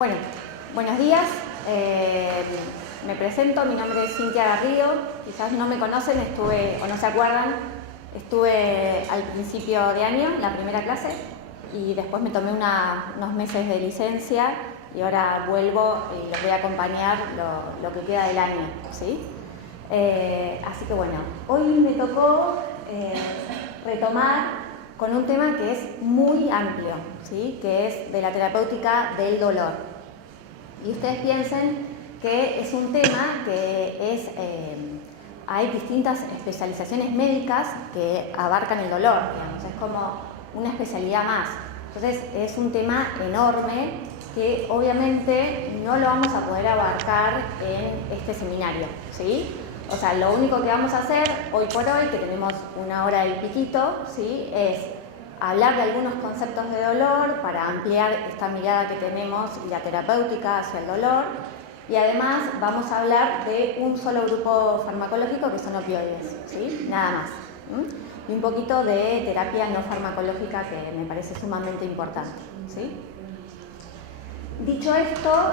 Bueno, buenos días. Me presento, mi nombre es Cintia Garrido. Quizás no me conocen, o no se acuerdan, estuve al principio de año, en la primera clase, y después me tomé unos meses de licencia y ahora vuelvo y los voy a acompañar lo que queda del año, ¿sí? Así que bueno, hoy me tocó retomar con un tema que es muy amplio, ¿sí? Que es de la terapéutica del dolor. Y ustedes piensen que es un tema que hay distintas especializaciones médicas que abarcan el dolor, digamos, es como una especialidad más. Entonces es un tema enorme que obviamente no lo vamos a poder abarcar en este seminario, ¿sí? O sea, lo único que vamos a hacer hoy por hoy, que tenemos una hora y piquito, ¿sí? Es hablar de algunos conceptos de dolor para ampliar esta mirada que tenemos y la terapéutica hacia el dolor. Y además vamos a hablar de un solo grupo farmacológico que son opioides, ¿sí? Nada más. Y un poquito de terapia no farmacológica que me parece sumamente importante, ¿sí? Dicho esto,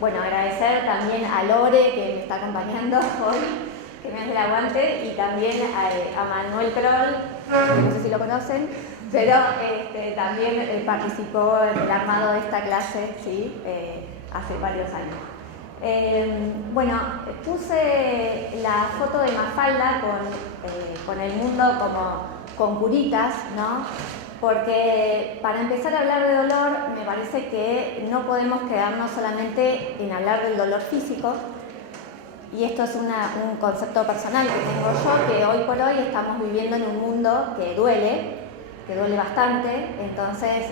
bueno, agradecer también a Lore que me está acompañando hoy, que me hace el aguante, y también a Manuel Kroll, no sé si lo conocen, pero también participó en el armado de esta clase, ¿sí? Hace varios años. Bueno, puse la foto de Mafalda con el mundo como con curitas, ¿no? Porque para empezar a hablar de dolor me parece que no podemos quedarnos solamente en hablar del dolor físico, y esto es un concepto personal que tengo yo, que hoy por hoy estamos viviendo en un mundo que duele bastante, entonces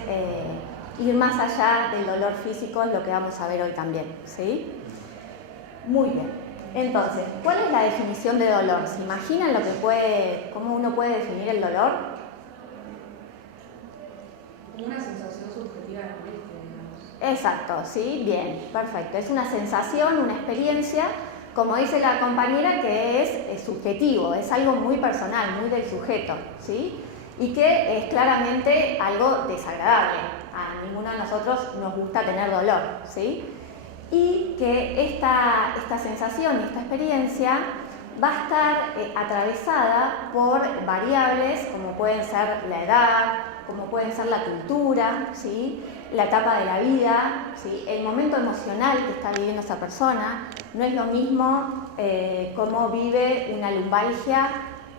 ir más allá del dolor físico es lo que vamos a ver hoy también, ¿sí? Muy bien. Entonces, ¿cuál es la definición de dolor? ¿Se imaginan cómo uno puede definir el dolor? Una sensación subjetiva de molestia, digamos. Exacto, sí, bien, perfecto. Es una sensación, una experiencia, como dice la compañera, que es subjetivo, es algo muy personal, muy del sujeto, ¿sí? Y que es claramente algo desagradable. A ninguno de nosotros nos gusta tener dolor, ¿sí? Y que esta sensación y esta experiencia va a estar atravesada por variables como pueden ser la edad, como pueden ser la cultura, ¿sí? La etapa de la vida, ¿sí? El momento emocional que está viviendo esa persona. No es lo mismo cómo vive una lumbalgia,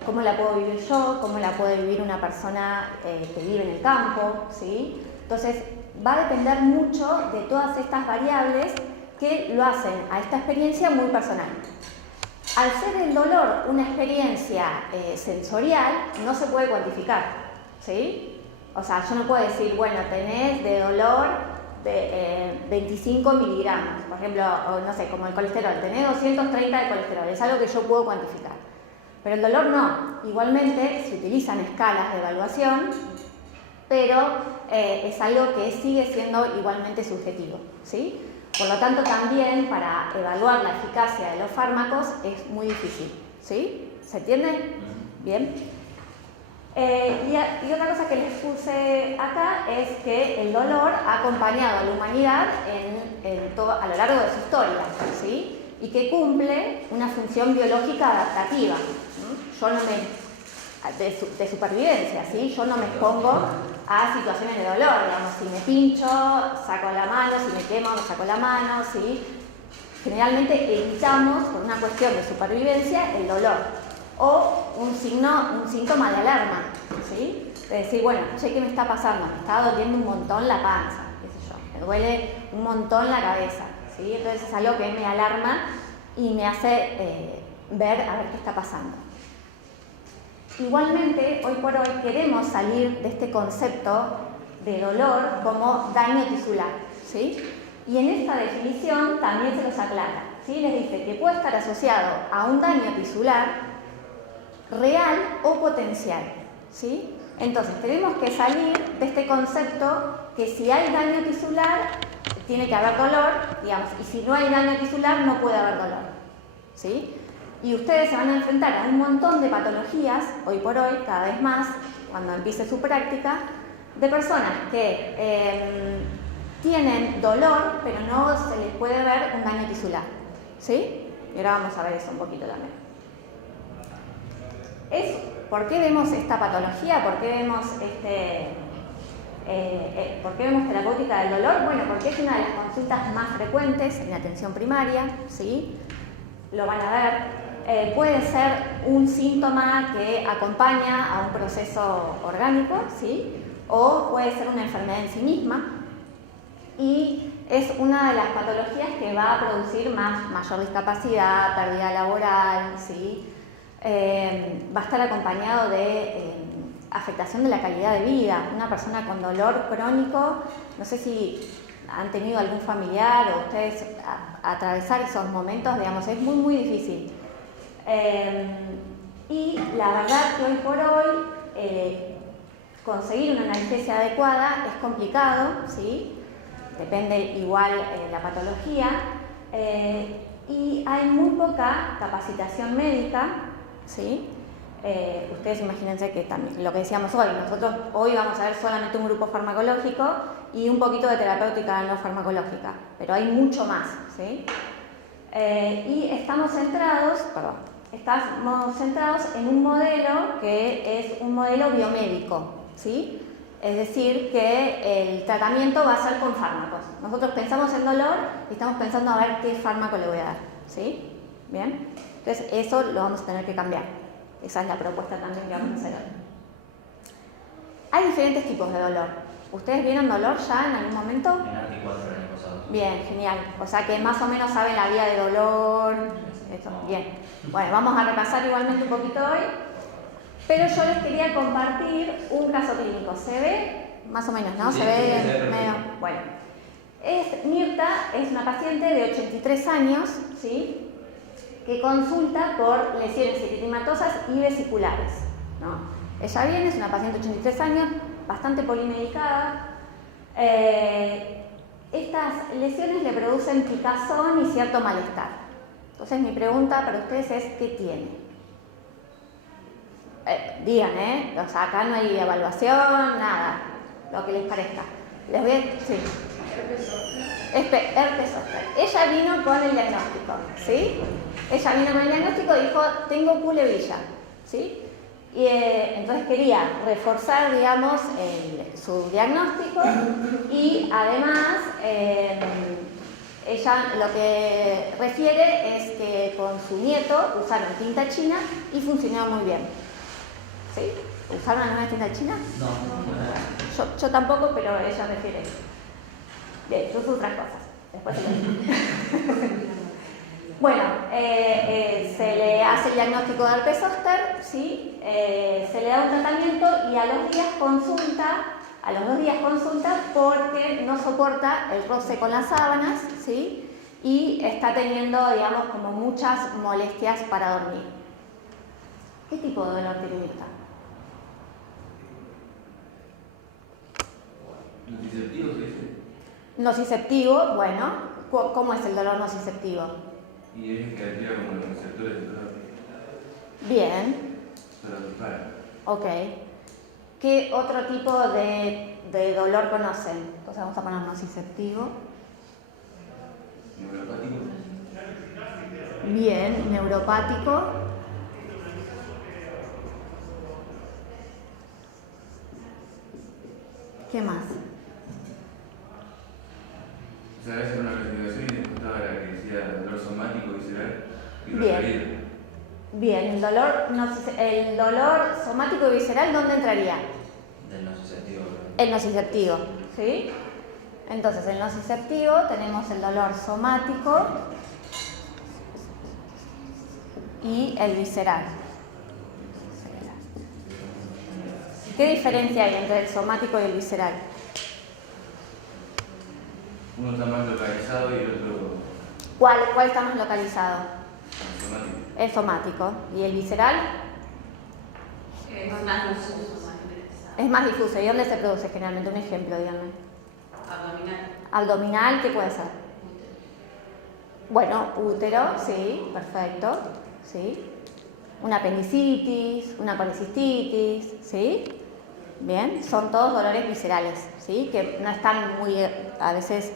cómo la puedo vivir yo, cómo la puede vivir una persona que vive en el campo, ¿sí? Entonces va a depender mucho de todas estas variables que lo hacen a esta experiencia muy personal. Al ser el dolor una experiencia sensorial, no se puede cuantificar, ¿sí? O sea, yo no puedo decir, bueno, tenés de dolor de 25 miligramos, por ejemplo, o no sé, como el colesterol, tenés 230 de colesterol, es algo que yo puedo cuantificar. Pero el dolor no. Igualmente se utilizan escalas de evaluación, pero es algo que sigue siendo igualmente subjetivo, ¿sí? Por lo tanto, también para evaluar la eficacia de los fármacos es muy difícil, ¿sí? ¿Se entiende? Bien. Y otra cosa que les puse acá es que el dolor ha acompañado a la humanidad a lo largo de su historia, ¿sí? Y que cumple una función biológica adaptativa, ¿sí? De supervivencia, ¿sí? Yo no me expongo a situaciones de dolor, digamos, si me pincho, saco la mano, si me quemo, saco la mano, ¿sí? Generalmente evitamos, por una cuestión de supervivencia, el dolor. O un síntoma de alarma, ¿sí? De decir, bueno, che, ¿qué me está pasando? Me está doliendo un montón la panza, qué sé yo, me duele un montón la cabeza, ¿sí? Entonces es algo que me alarma y me hace ver a ver qué está pasando. Igualmente, hoy por hoy queremos salir de este concepto de dolor como daño tisular, ¿sí? Y en esta definición también se los aclara, ¿sí? Les dice que puede estar asociado a un daño tisular real o potencial, ¿sí? Entonces tenemos que salir de este concepto que si hay daño tisular tiene que haber dolor, digamos, y si no hay daño tisular no puede haber dolor, ¿sí? Y ustedes se van a enfrentar a un montón de patologías, hoy por hoy, cada vez más, cuando empiece su práctica, de personas que tienen dolor, pero no se les puede ver un daño tisular, ¿sí? Y ahora vamos a ver eso un poquito también. ¿Por qué vemos esta patología? ¿Por qué vemos terapéutica del dolor? Bueno, porque es una de las consultas más frecuentes en la atención primaria, ¿sí? Lo van a ver. Puede ser un síntoma que acompaña a un proceso orgánico, ¿sí? O puede ser una enfermedad en sí misma. Y es una de las patologías que va a producir mayor discapacidad, pérdida laboral, ¿sí? Va a estar acompañado de afectación de la calidad de vida. Una persona con dolor crónico, no sé si han tenido algún familiar o ustedes atravesar esos momentos, digamos, es muy, muy difícil. Y la verdad que hoy por hoy conseguir una analgesia adecuada es complicado, ¿sí? Depende igual la patología, y hay muy poca capacitación médica, ¿sí? Ustedes imagínense que también, lo que decíamos hoy, nosotros hoy vamos a ver solamente un grupo farmacológico y un poquito de terapéutica no farmacológica, pero hay mucho más, ¿sí? Y estamos centrados en un modelo que es un modelo biomédico, ¿sí? Es decir, que el tratamiento va a ser con fármacos. Nosotros pensamos en dolor y estamos pensando a ver qué fármaco le voy a dar, ¿sí? ¿Bien? Entonces eso lo vamos a tener que cambiar. Esa es la propuesta también que vamos a hacer hoy. Hay diferentes tipos de dolor. ¿Ustedes vieron dolor ya en algún momento? En Arti 4 el año pasado. Bien, genial. O sea que más o menos saben la vía de dolor. Eso, bien. Bueno, vamos a repasar igualmente un poquito hoy. Pero yo les quería compartir un caso clínico. ¿Se ve? Más o menos, ¿no? Sí, ¿Se ve sí, medio? Bueno. Mirta es una paciente de 83 años, ¿sí? Que consulta por lesiones eritematosas y vesiculares, ¿no? Ella viene, es una paciente de 83 años, bastante polimedicada. Estas lesiones le producen picazón y cierto malestar. Entonces mi pregunta para ustedes es, ¿qué tiene? Digan, o sea, acá no hay evaluación, nada, lo que les parezca. Les voy a... Sí. Herpes zóster. Ella vino con el diagnóstico, ¿sí? Ella vino con el diagnóstico y dijo, tengo culebilla, ¿sí? Y entonces quería reforzar, digamos, su diagnóstico y además ella lo que refiere es que con su nieto usaron tinta china y funcionó muy bien. ¿Sí? ¿Usaron alguna tinta china? No. Yo tampoco, pero ella refiere. Bien, yo uso otras cosas. Después se lo digo. Bueno, se le hace el diagnóstico de herpes zóster, ¿sí? Se le da un tratamiento y a los 2 días consulta porque no soporta el roce con las sábanas, ¿sí? Y está teniendo, digamos, como muchas molestias para dormir. ¿Qué tipo de dolor tiene Mirta? ¿Nociceptivo se dice? Nociceptivo, bueno, ¿cómo es el dolor nociceptivo? Y es que activa como los receptores del dolor. Bien. Pero dispara. Ok. ¿Qué otro tipo de dolor conocen? Entonces vamos a poner nociceptivo. Neuropático. Bien, neuropático. ¿Qué más? O sea, a veces una clasificación y después estaba la que decía dolor somático visceral y Bien. referido. Bien, el dolor somático y visceral, ¿dónde entraría? Del nociceptivo. El nociceptivo, ¿sí? Entonces, el nociceptivo tenemos el dolor somático y el visceral. ¿Qué diferencia hay entre el somático y el visceral? Uno está más localizado y el otro ¿Cuál está más localizado? somático. El somático. ¿Y el visceral? Es más difuso. Es más difuso. ¿Y dónde se produce generalmente? Un ejemplo, díganme. Abdominal. Abdominal, ¿qué puede ser? Bueno, útero, sí, perfecto, sí. Una apendicitis, una colecistitis, ¿sí? Bien, son todos dolores viscerales, ¿sí? Que no están muy, a veces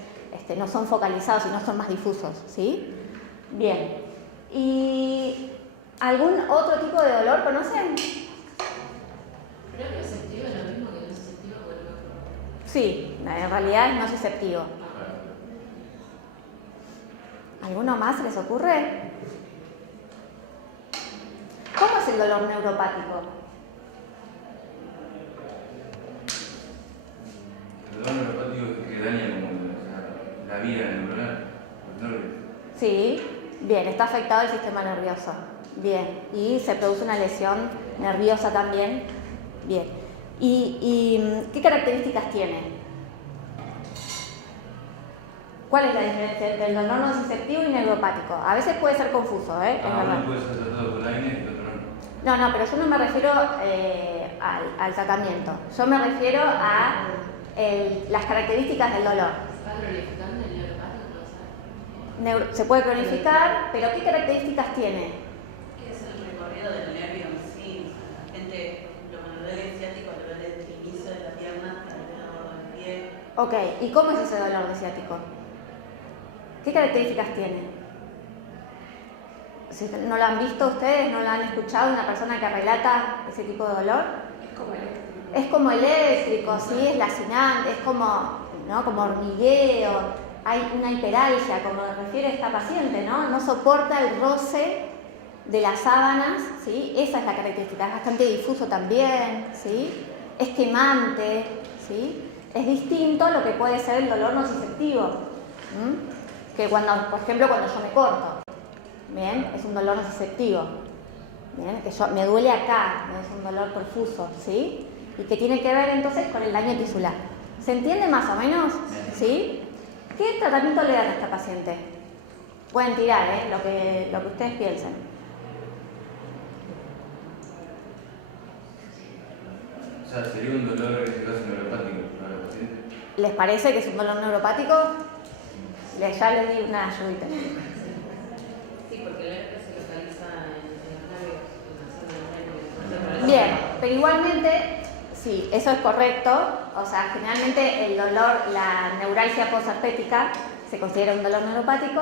no son focalizados, sino son más difusos, ¿sí? Bien. ¿Y algún otro tipo de dolor conocen? Creo que receptivo es lo mismo que no receptivo por el otro. Sí, en realidad es no susceptivo. ¿Alguno más se les ocurre? ¿Cómo es el dolor neuropático? El dolor neuropático es que daña como la vía neuronal. Sí, bien, está afectado el sistema nervioso. Bien, y se produce una lesión nerviosa también. Bien. ¿Y qué características tiene? ¿Cuál es la diferencia entre el dolor nociceptivo y neuropático? A veces puede ser confuso, ¿eh? Es verdad. Uno puede ser tratado con AINES y el otro no. No, pero yo no me refiero al tratamiento. Yo me refiero a las características del dolor. ¿Está cronificando el neuropático? No sé. Se puede cronificar, pero ¿qué características tiene? ¿Qué es el recorrido del nervio en sí? La gente, lo dolor ciático, lo duele desde el inicio de la pierna hasta el dedo del pie. Ok, ¿y cómo es ese dolor de ciático? ¿Qué características tiene? Si no lo han visto ustedes, no lo han escuchado, una persona que relata ese tipo de dolor. Es como eléctrico. Es como eléctrico, sí, es lacinante, es como, ¿no? Como hormigueo, hay una hiperalgia, como refiere esta paciente, ¿no? No soporta el roce de las sábanas, ¿sí? Esa es la característica, es bastante difuso también, ¿sí? Es quemante, ¿sí? Es distinto a lo que puede ser el dolor nociceptivo, que cuando, por ejemplo, cuando yo me corto, ¿bien? Es un dolor nociceptivo, ¿bien? Que me duele acá, no es un dolor profuso, ¿sí? Y que tiene que ver entonces con el daño tisular. ¿Se entiende más o menos? ¿Sí? ¿Qué tratamiento le dan a esta paciente? Pueden tirar, lo que ustedes piensen. O sea, sería un dolor en este caso neuropático para la paciente. ¿Les parece que es un dolor neuropático? Ya les di una ayudita. Sí, porque el herpes se localiza en los labios, en la zona del nervio. Bien, pero igualmente, sí, eso es correcto. O sea, generalmente el dolor, la neuralgia posherpética se considera un dolor neuropático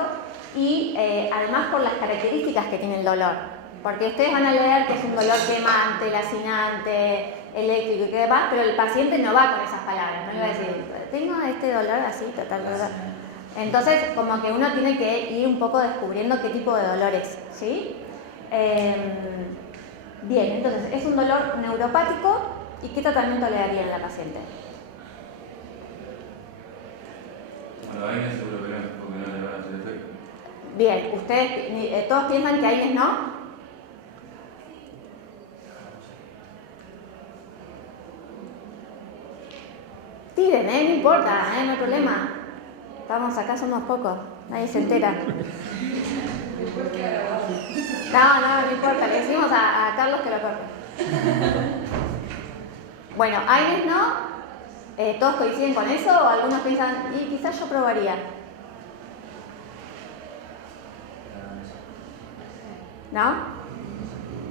y además por las características que tiene el dolor. Porque ustedes van a leer que es un dolor quemante, lacinante, eléctrico y que demás, pero el paciente no va con esas palabras, no le va a decir, tengo este dolor así, tal. Entonces, como que uno tiene que ir un poco descubriendo qué tipo de dolor es, ¿sí? Bien, entonces, es un dolor neuropático y ¿qué tratamiento le darían a la paciente? Bueno, AINES seguro que no, porque no le van a hacer efecto. Bien, ¿ustedes todos piensan que AINES no? Tiren, no importa, no hay problema. Estamos acá, somos pocos, nadie se entera. No importa, le decimos a Carlos que lo corte. Bueno, AINES no, ¿todos coinciden con eso o algunos piensan, y quizás yo probaría? ¿No?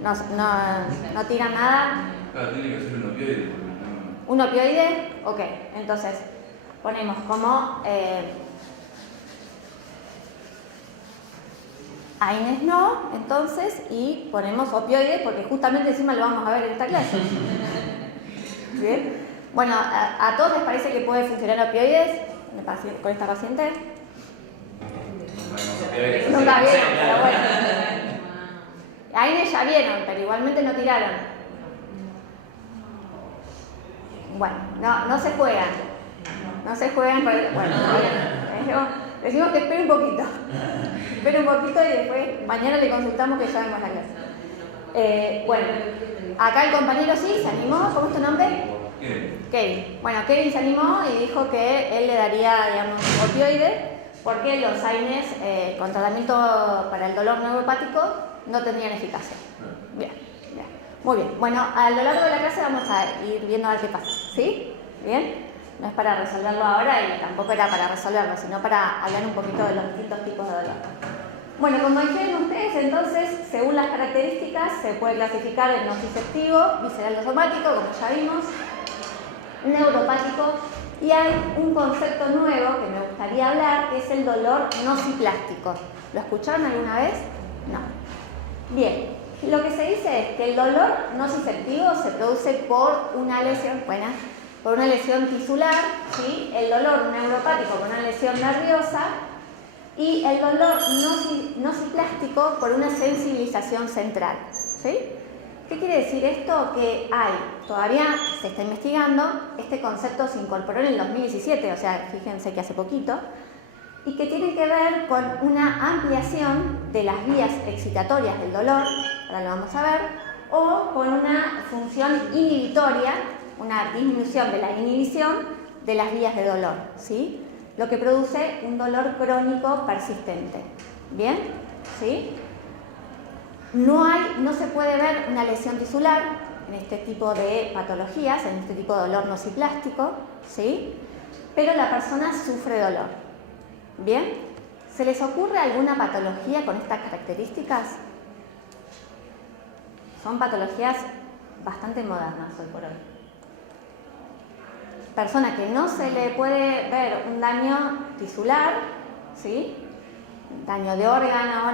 ¿No tiran nada? Claro, tiene que ser un opioide porque no. ¿Un opioide? Ok, entonces ponemos como AINES no, entonces, y ponemos opioide porque justamente encima lo vamos a ver en esta clase. ¿Bien? Bueno, ¿a todos les parece que puede funcionar opioides con esta paciente? Nunca vieron, pero bueno. AINES ya vieron, pero igualmente no tiraron. Bueno, no se juegan. No se juegan. Bueno, decimos que espere un poquito. Espere un poquito y después mañana le consultamos que ya vemos la clase. Bueno, acá el compañero sí se animó. ¿Cómo es tu nombre? Kevin. Bueno, Kevin se animó y dijo que él le daría, digamos, opioide porque los AINES con tratamiento para el dolor neuropático no tendrían eficacia. Bien. Muy bien. Bueno, a lo largo de la clase vamos a ir viendo a ver qué pasa. ¿Sí? ¿Bien? No es para resolverlo ahora y tampoco era para resolverlo, sino para hablar un poquito de los distintos tipos de dolor. Bueno, como dijeron ustedes, entonces, según las características, se puede clasificar en nociceptivo, visceral o somático, como ya vimos, neuropático, y hay un concepto nuevo que me gustaría hablar, que es el dolor nociplástico. ¿Lo escucharon alguna vez? No. Bien, lo que se dice es que el dolor nociceptivo se produce por una lesión, por una lesión tisular, ¿sí? El dolor neuropático por una lesión nerviosa y el dolor nociplástico por una sensibilización central, ¿sí? ¿Qué quiere decir esto? Que todavía se está investigando, este concepto se incorporó en el 2017, o sea, fíjense que hace poquito, y que tiene que ver con una ampliación de las vías excitatorias del dolor, ahora lo vamos a ver, o con una función inhibitoria, una disminución de la inhibición de las vías de dolor, ¿sí? Lo que produce un dolor crónico persistente. ¿Bien? ¿Sí? No se puede ver una lesión tisular en este tipo de patologías, en este tipo de dolor nociplástico, ¿sí? Pero la persona sufre dolor. ¿Bien? ¿Se les ocurre alguna patología con estas características? Son patologías bastante modernas hoy por hoy. Persona que no se le puede ver un daño tisular, ¿sí? Daño de órgano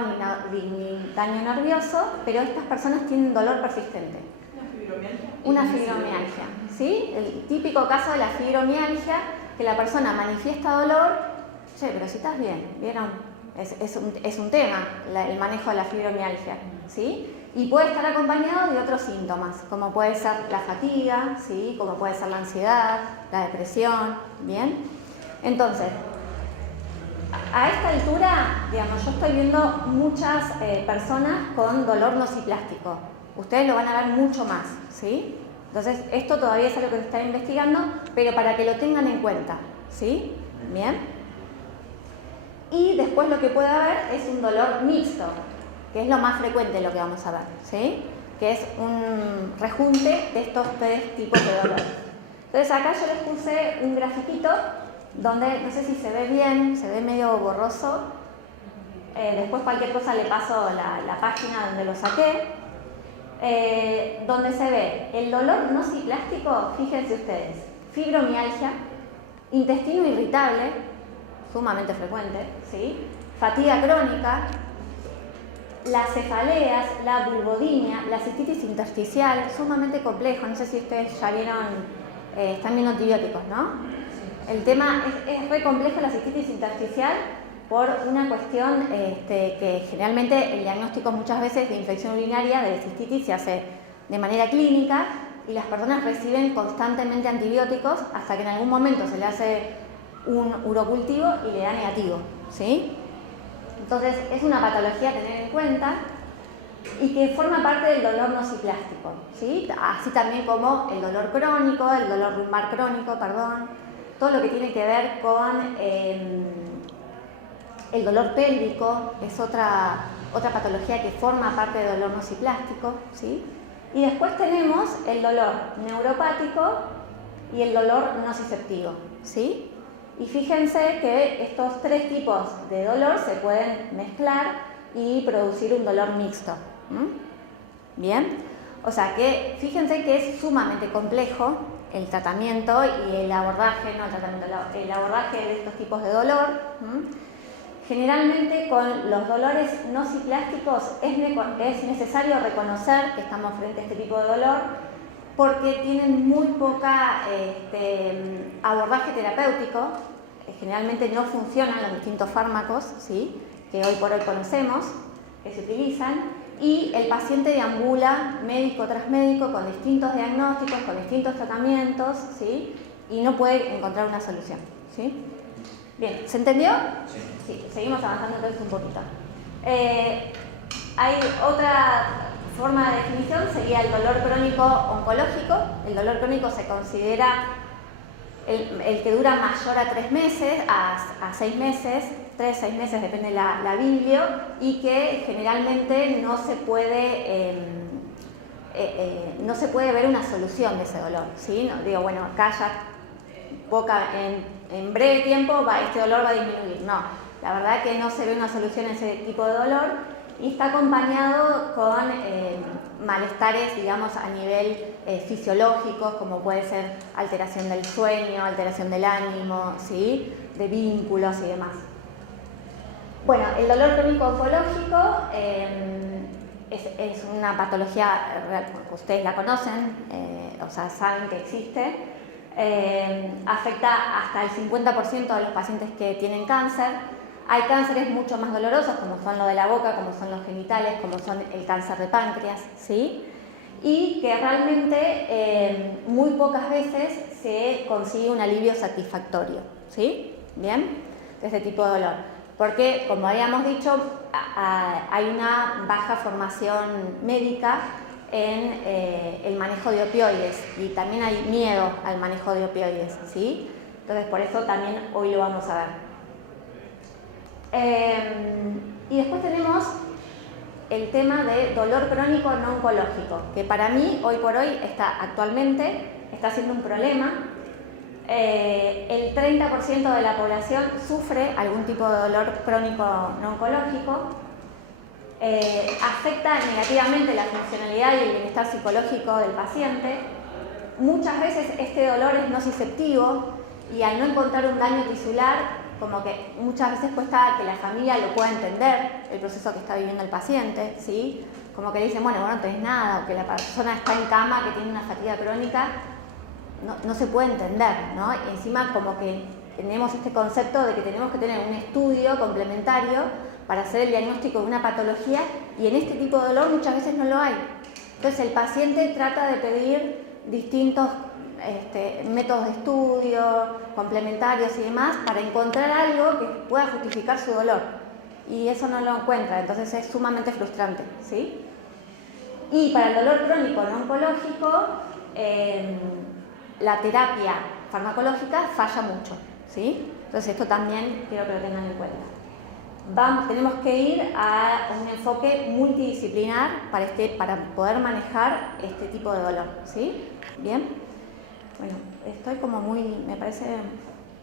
ni daño nervioso, pero estas personas tienen dolor persistente. ¿Una fibromialgia? Una fibromialgia, ¿sí? El típico caso de la fibromialgia, que la persona manifiesta dolor, pero si estás bien, ¿vieron? Es un tema el manejo de la fibromialgia, ¿sí? Y puede estar acompañado de otros síntomas, como puede ser la fatiga, ¿sí? Como puede ser la ansiedad, la depresión, ¿bien? Entonces, a esta altura, digamos, yo estoy viendo muchas personas con dolor nociplástico. Ustedes lo van a ver mucho más, ¿sí? Entonces, esto todavía es algo que se está investigando, pero para que lo tengan en cuenta, ¿sí? ¿Bien? Y después lo que puede haber es un dolor mixto, que es lo más frecuente lo que vamos a ver, ¿sí? Que es un rejunte de estos tres tipos de dolor. Entonces acá yo les puse un grafiquito donde, no sé si se ve bien, se ve medio borroso, después cualquier cosa le paso la página donde lo saqué, donde se ve el dolor nociplástico, fíjense ustedes, fibromialgia, intestino irritable, sumamente frecuente, ¿sí? Fatiga crónica, las cefaleas, la vulvodinia, la cistitis intersticial, sumamente complejo. No sé si ustedes ya vieron, están viendo antibióticos, ¿no? El tema es re complejo la cistitis intersticial por una cuestión que generalmente el diagnóstico muchas veces de infección urinaria de cistitis se hace de manera clínica y las personas reciben constantemente antibióticos hasta que en algún momento se le hace un urocultivo y le da negativo, ¿sí? Entonces, es una patología a tener en cuenta y que forma parte del dolor nociplástico, ¿sí? Así también como el dolor crónico, el dolor lumbar crónico, todo lo que tiene que ver con el dolor pélvico, es otra patología que forma parte del dolor nociplástico, ¿sí? Y después tenemos el dolor neuropático y el dolor nociceptivo, ¿sí? Y fíjense que estos tres tipos de dolor se pueden mezclar y producir un dolor mixto. ¿Bien? O sea que fíjense que es sumamente complejo el tratamiento y el abordaje, el abordaje de estos tipos de dolor. Generalmente con los dolores nociplásticos es necesario reconocer que estamos frente a este tipo de dolor porque tienen muy poca abordaje terapéutico, generalmente no funcionan los distintos fármacos, ¿sí? Que hoy por hoy conocemos, que se utilizan, y el paciente deambula médico tras médico con distintos diagnósticos, con distintos tratamientos, ¿sí? Y no puede encontrar una solución, ¿sí? Bien, ¿se entendió? Sí, seguimos avanzando entonces un poquito. Hay otra forma de definición, sería el dolor crónico oncológico. El dolor crónico se considera el que dura mayor a 3 meses, a 6 meses, 3, 6 meses, depende de la biblio, y que generalmente no se puede ver una solución de ese dolor, ¿sí? No, digo, bueno, acá ya en breve tiempo este dolor va a disminuir. No, la verdad que no se ve una solución a ese tipo de dolor y está acompañado con malestares, digamos, a nivel fisiológicos, como puede ser alteración del sueño, alteración del ánimo, ¿sí? De vínculos y demás. Bueno, el dolor crónico oncológico es una patología real, ustedes la conocen, o sea, saben que existe. Afecta hasta el 50% de los pacientes que tienen cáncer. Hay cánceres mucho más dolorosos, como son los de la boca, como son los genitales, como son el cáncer de páncreas, ¿sí? Y que realmente muy pocas veces se consigue un alivio satisfactorio, ¿sí? ¿Bien? De este tipo de dolor. Porque, como habíamos dicho, hay una baja formación médica en el manejo de opioides y también hay miedo al manejo de opioides, ¿sí? Entonces, por eso también hoy lo vamos a ver. Y después tenemos el tema de dolor crónico no oncológico, que para mí, hoy por hoy, actualmente está siendo un problema. El 30% de la población sufre algún tipo de dolor crónico no oncológico. Afecta negativamente la funcionalidad y el bienestar psicológico del paciente. Muchas veces este dolor es nociceptivo y al no encontrar un daño tisular, como que muchas veces cuesta que la familia lo pueda entender, el proceso que está viviendo el paciente, ¿sí? Como que dicen, bueno, no tenés nada, o que la persona está en cama, que tiene una fatiga crónica, no se puede entender, ¿no? Y encima como que tenemos este concepto de que tenemos que tener un estudio complementario para hacer el diagnóstico de una patología y en este tipo de dolor muchas veces no lo hay. Entonces el paciente trata de pedir distintos métodos de estudio, complementarios y demás para encontrar algo que pueda justificar su dolor y eso no lo encuentra, entonces es sumamente frustrante, ¿sí? Y para el dolor crónico no oncológico, la terapia farmacológica falla mucho, ¿sí? Entonces esto también quiero que lo tengan en cuenta. Tenemos que ir a un enfoque multidisciplinar para poder manejar este tipo de dolor, ¿sí? ¿Bien? Bueno, estoy como me parece,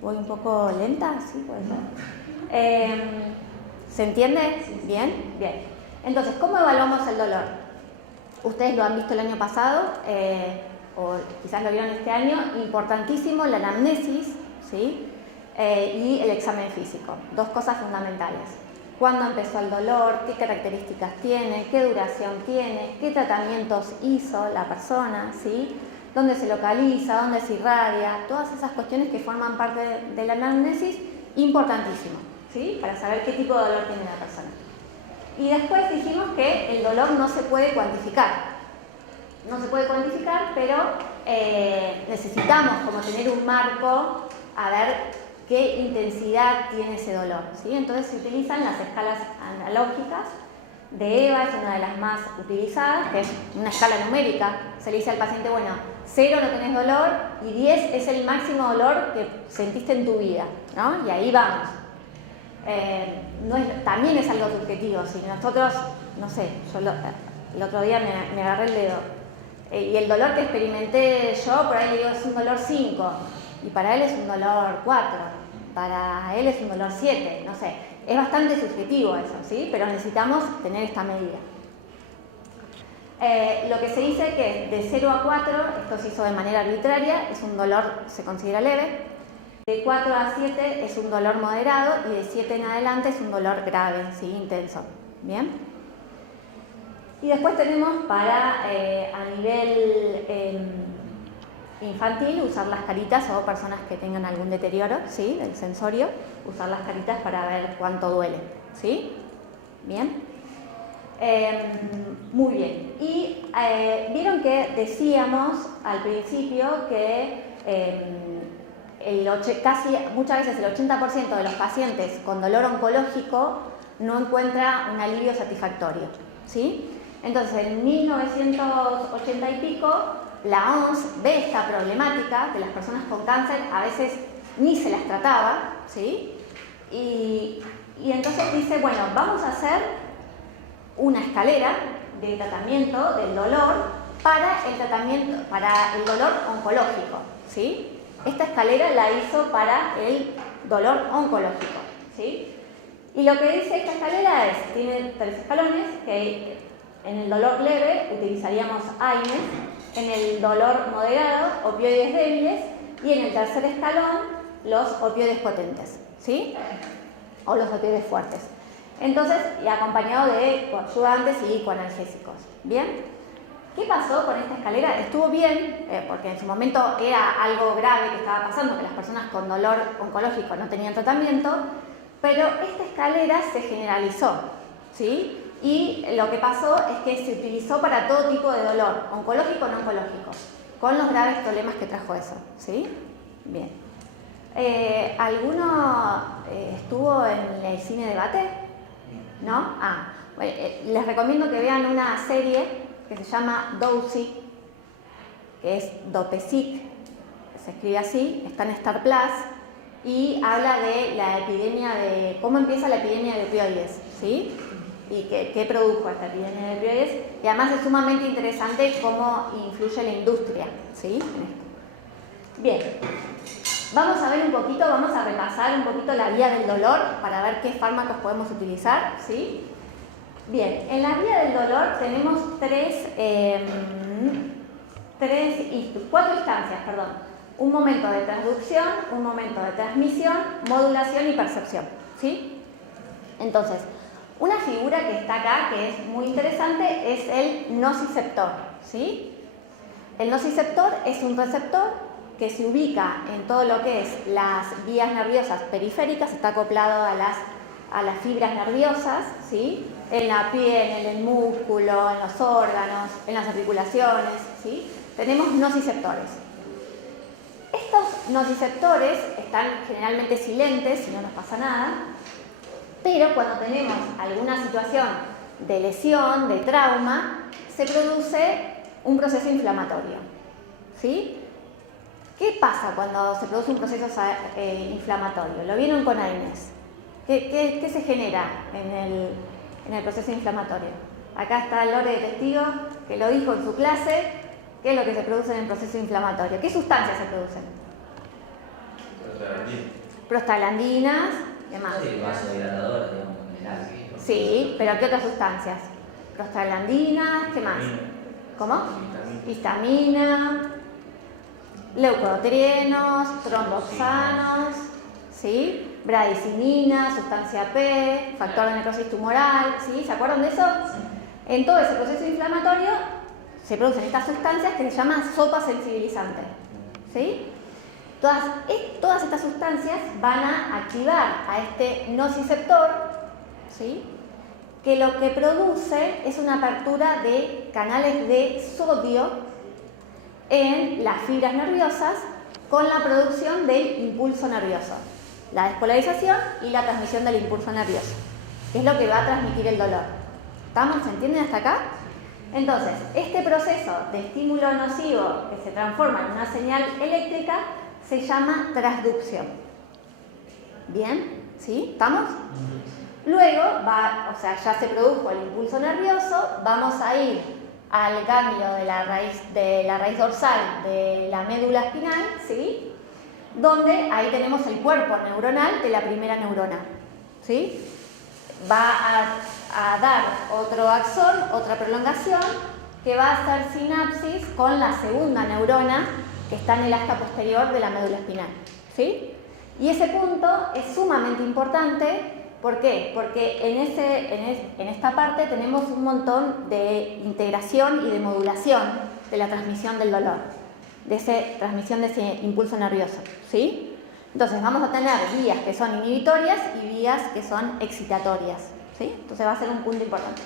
voy un poco lenta, ¿sí? Puede ser. ¿Se entiende? ¿Bien? Bien. Entonces, ¿cómo evaluamos el dolor? Ustedes lo han visto el año pasado, o quizás lo vieron este año, importantísimo la anamnesis, ¿sí? Y el examen físico, dos cosas fundamentales. ¿Cuándo empezó el dolor? ¿Qué características tiene? ¿Qué duración tiene? ¿Qué tratamientos hizo la persona? ¿Sí? ¿Dónde se localiza? ¿Dónde se irradia? Todas esas cuestiones que forman parte de la anamnesis, importantísimo, ¿sí? Para saber qué tipo de dolor tiene la persona. Y después dijimos que el dolor no se puede cuantificar. No se puede cuantificar, pero necesitamos como tener un marco a ver qué intensidad tiene ese dolor, ¿sí? Entonces se utilizan las escalas analógicas. De EVA es una de las más utilizadas, que es una escala numérica. Se le dice al paciente, bueno, 0 no tenés dolor y 10 es el máximo dolor que sentiste en tu vida, ¿no? Y ahí vamos. También es algo subjetivo. Si nosotros, no sé, yo el otro día me agarré el dedo y el dolor que experimenté yo, por ahí le digo es un dolor 5 y para él es un dolor 4, para él es un dolor 7, no sé. Es bastante subjetivo eso, ¿sí? Pero necesitamos tener esta medida. Lo que se dice que de 0 a 4, esto se hizo de manera arbitraria, es un dolor, se considera leve. De 4 a 7 es un dolor moderado y de 7 en adelante es un dolor grave, ¿sí? Intenso. ¿Bien? Y después tenemos para a nivel infantil usar las caritas o personas que tengan algún deterioro, ¿sí? Del sensorio, usar las caritas para ver cuánto duele, ¿sí? ¿Bien? Muy bien. Y vieron que decíamos al principio que muchas veces el 80% de los pacientes con dolor oncológico no encuentra un alivio satisfactorio, ¿sí? Entonces, en 1980 y pico, la OMS ve esta problemática de las personas con cáncer, a veces ni se las trataba, ¿sí? Y entonces dice, bueno, vamos a hacer una escalera de tratamiento del dolor para el dolor oncológico, ¿sí? Esta escalera la hizo para el dolor oncológico, ¿sí? Y lo que dice esta escalera tiene 3 escalones, que en el dolor leve utilizaríamos AINES, En el dolor moderado, opioides débiles, y en el tercer escalón, los opioides potentes, ¿sí? O los opioides fuertes. Entonces, y acompañado de coadyuvantes y coanalgésicos. ¿Bien? ¿Qué pasó con esta escalera? Estuvo bien, porque en su momento era algo grave que estaba pasando, que las personas con dolor oncológico no tenían tratamiento, pero esta escalera se generalizó, ¿sí? Y lo que pasó es que se utilizó para todo tipo de dolor, oncológico o no oncológico, con los graves problemas que trajo eso, ¿sí? Bien. ¿Alguno estuvo en el cine debate? ¿No? Bueno, les recomiendo que vean una serie que se llama Dopesick, que es Dopesick, se escribe así, está en Star Plus, y habla de la epidemia de cómo empieza la epidemia de opioides, ¿sí? Y qué produjo esta epidemia de opioides, y además es sumamente interesante cómo influye la industria, ¿sí? En esto. Bien, vamos a ver un poquito, vamos a repasar un poquito la vía del dolor para ver qué fármacos podemos utilizar, ¿sí? Bien, en la vía del dolor tenemos cuatro instancias, perdón. Un momento de transducción, un momento de transmisión, modulación y percepción, ¿sí? Entonces, una figura que está acá, que es muy interesante, es el nociceptor, ¿sí? El nociceptor es un receptor que se ubica en todo lo que es las vías nerviosas periféricas, está acoplado a las fibras nerviosas, ¿sí? En la piel, en el músculo, en los órganos, en las articulaciones, ¿sí? Tenemos nociceptores. Estos nociceptores están generalmente silentes, si no nos pasa nada, pero cuando tenemos alguna situación de lesión, de trauma, se produce un proceso inflamatorio, ¿sí? ¿Qué pasa cuando se produce un proceso inflamatorio? Lo vieron con AINES. ¿Qué se genera en el proceso inflamatorio? Acá está Lore de testigo, que lo dijo en su clase. ¿Qué es lo que se produce en el proceso inflamatorio? ¿Qué sustancias se producen? Prostaglandinas. ¿Qué más? Sí, vasodilatadoras, digamos, en general. Sí, pero ¿qué otras sustancias? Prostaglandinas, ¿qué más? ¿Cómo? Histamina, leucotrienos, tromboxanos, ¿sí? Bradicinina, sustancia P, factor de necrosis tumoral, ¿sí? ¿Se acuerdan de eso? En todo ese proceso inflamatorio se producen estas sustancias que se llaman sopa sensibilizante, ¿sí? Todas estas sustancias van a activar a este nociceptor, ¿sí? Que lo que produce es una apertura de canales de sodio en las fibras nerviosas con la producción del impulso nervioso, la despolarización y la transmisión del impulso nervioso, que es lo que va a transmitir el dolor. ¿Estamos? ¿Se entienden hasta acá? Entonces, este proceso de estímulo nocivo que se transforma en una señal eléctrica se llama transducción. ¿Bien? ¿Sí? ¿Estamos? Luego, ya se produjo el impulso nervioso, vamos a ir al ganglio de la raíz dorsal de la médula espinal, ¿sí? Donde ahí tenemos el cuerpo neuronal de la primera neurona, ¿sí? Va a dar otro axón, otra prolongación, que va a hacer sinapsis con la segunda neurona que está en el asta posterior de la médula espinal, ¿sí? Y ese punto es sumamente importante. ¿Por qué? Porque en esta parte tenemos un montón de integración y de modulación de la transmisión del dolor, de esa transmisión de ese impulso nervioso, ¿sí? Entonces vamos a tener vías que son inhibitorias y vías que son excitatorias, ¿sí? Entonces va a ser un punto importante.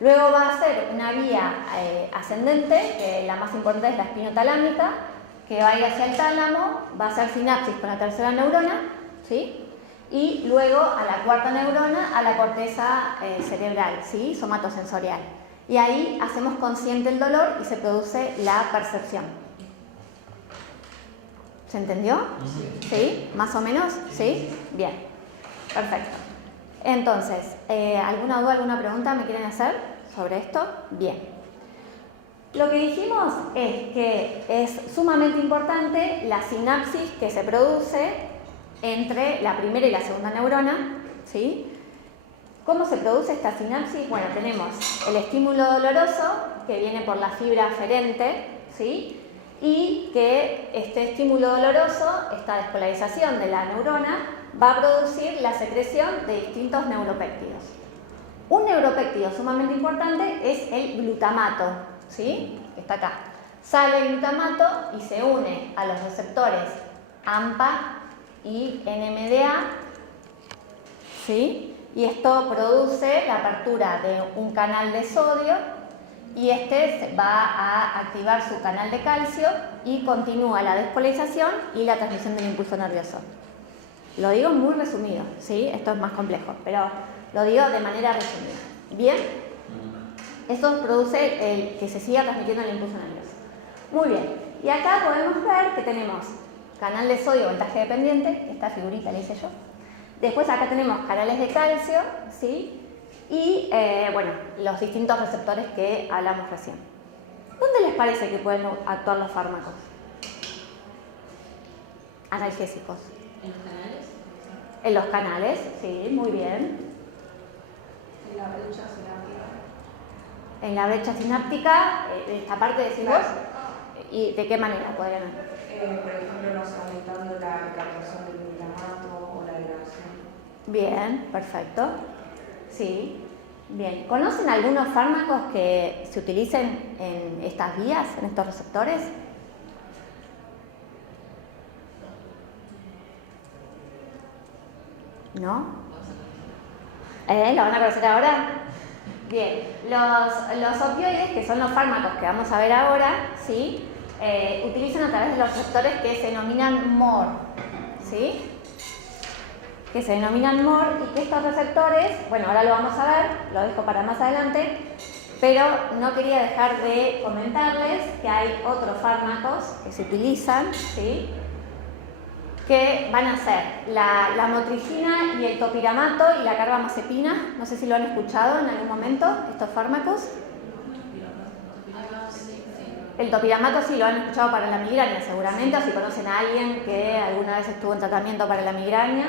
Luego va a ser una vía ascendente, que la más importante es la espinotalámica, que va a ir hacia el tálamo, va a hacer sinapsis con la tercera neurona, ¿sí? Y luego a la cuarta neurona, a la corteza cerebral, ¿sí? Somatosensorial. Y ahí hacemos consciente el dolor y se produce la percepción. ¿Se entendió? ¿Sí? ¿Más o menos? ¿Sí? Bien. Perfecto. Entonces, ¿alguna duda, alguna pregunta me quieren hacer sobre esto? Bien. Lo que dijimos es que es sumamente importante la sinapsis que se produce entre la primera y la segunda neurona, ¿sí? ¿Cómo se produce esta sinapsis? Bueno, tenemos el estímulo doloroso que viene por la fibra aferente, ¿sí? Y que este estímulo doloroso, esta despolarización de la neurona, va a producir la secreción de distintos neuropéptidos. Un neuropéptido sumamente importante es el glutamato, ¿sí? Que está acá. Sale el glutamato y se une a los receptores AMPA y NMDA, ¿sí? Y esto produce la apertura de un canal de sodio y este va a activar su canal de calcio y continúa la despolarización y la transmisión del impulso nervioso. Lo digo muy resumido, ¿sí? Esto es más complejo, pero lo digo de manera resumida. ¿Bien? Esto produce el que se siga transmitiendo el impulso nervioso. Muy bien. Y acá podemos ver que tenemos canal de sodio voltaje dependiente, esta figurita la hice yo. Después acá tenemos canales de calcio, ¿sí? Y, bueno, los distintos receptores que hablamos recién. ¿Dónde les parece que pueden actuar los fármacos analgésicos? ¿En los canales? En los canales, sí, muy bien. En la brecha sináptica. En la brecha sináptica, esta parte decís vos, ¿y de qué manera podrían? Por ejemplo, no sé, aumentando la captación del glutamato o la degradación. Bien, perfecto. Sí, bien. ¿Conocen algunos fármacos que se utilicen en estas vías, en estos receptores? ¿No? ¿Lo van a conocer ahora? Bien, los opioides, que son los fármacos que vamos a ver ahora, ¿sí? Utilizan a través de los receptores que se denominan MOR, ¿sí? Que se denominan MOR y que estos receptores, bueno, ahora lo vamos a ver, lo dejo para más adelante, pero no quería dejar de comentarles que hay otros fármacos que se utilizan, ¿sí? Que van a ser la motrigina y el topiramato y la carbamazepina. No sé si lo han escuchado en algún momento, estos fármacos. El topiramato sí lo han escuchado para la migraña seguramente, o si conocen a alguien que alguna vez estuvo en tratamiento para la migraña,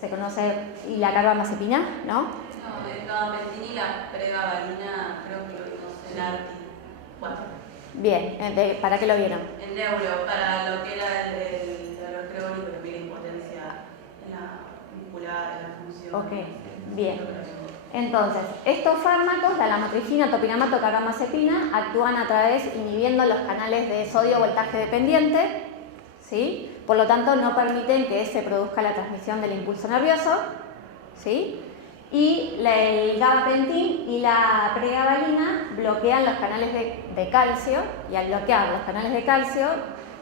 se conoce. ¿Y la carbamazepina? ¿No? No, de gabapentina y la pregabalina, creo que lo vimos en ARTI 4. Bien, ¿para qué lo vieron? En neuro, para lo que era el alostregón, pero mira impotencia en la muscular, en la función. Ok, bien. Entonces, estos fármacos, la lamotrigina, topiramato, carbamazepina, actúan a través, inhibiendo los canales de sodio voltaje dependiente, ¿sí? Por lo tanto, no permiten que se produzca la transmisión del impulso nervioso, ¿sí? Y el gabapentin y la pregabalina bloquean los canales de calcio, y al bloquear los canales de calcio,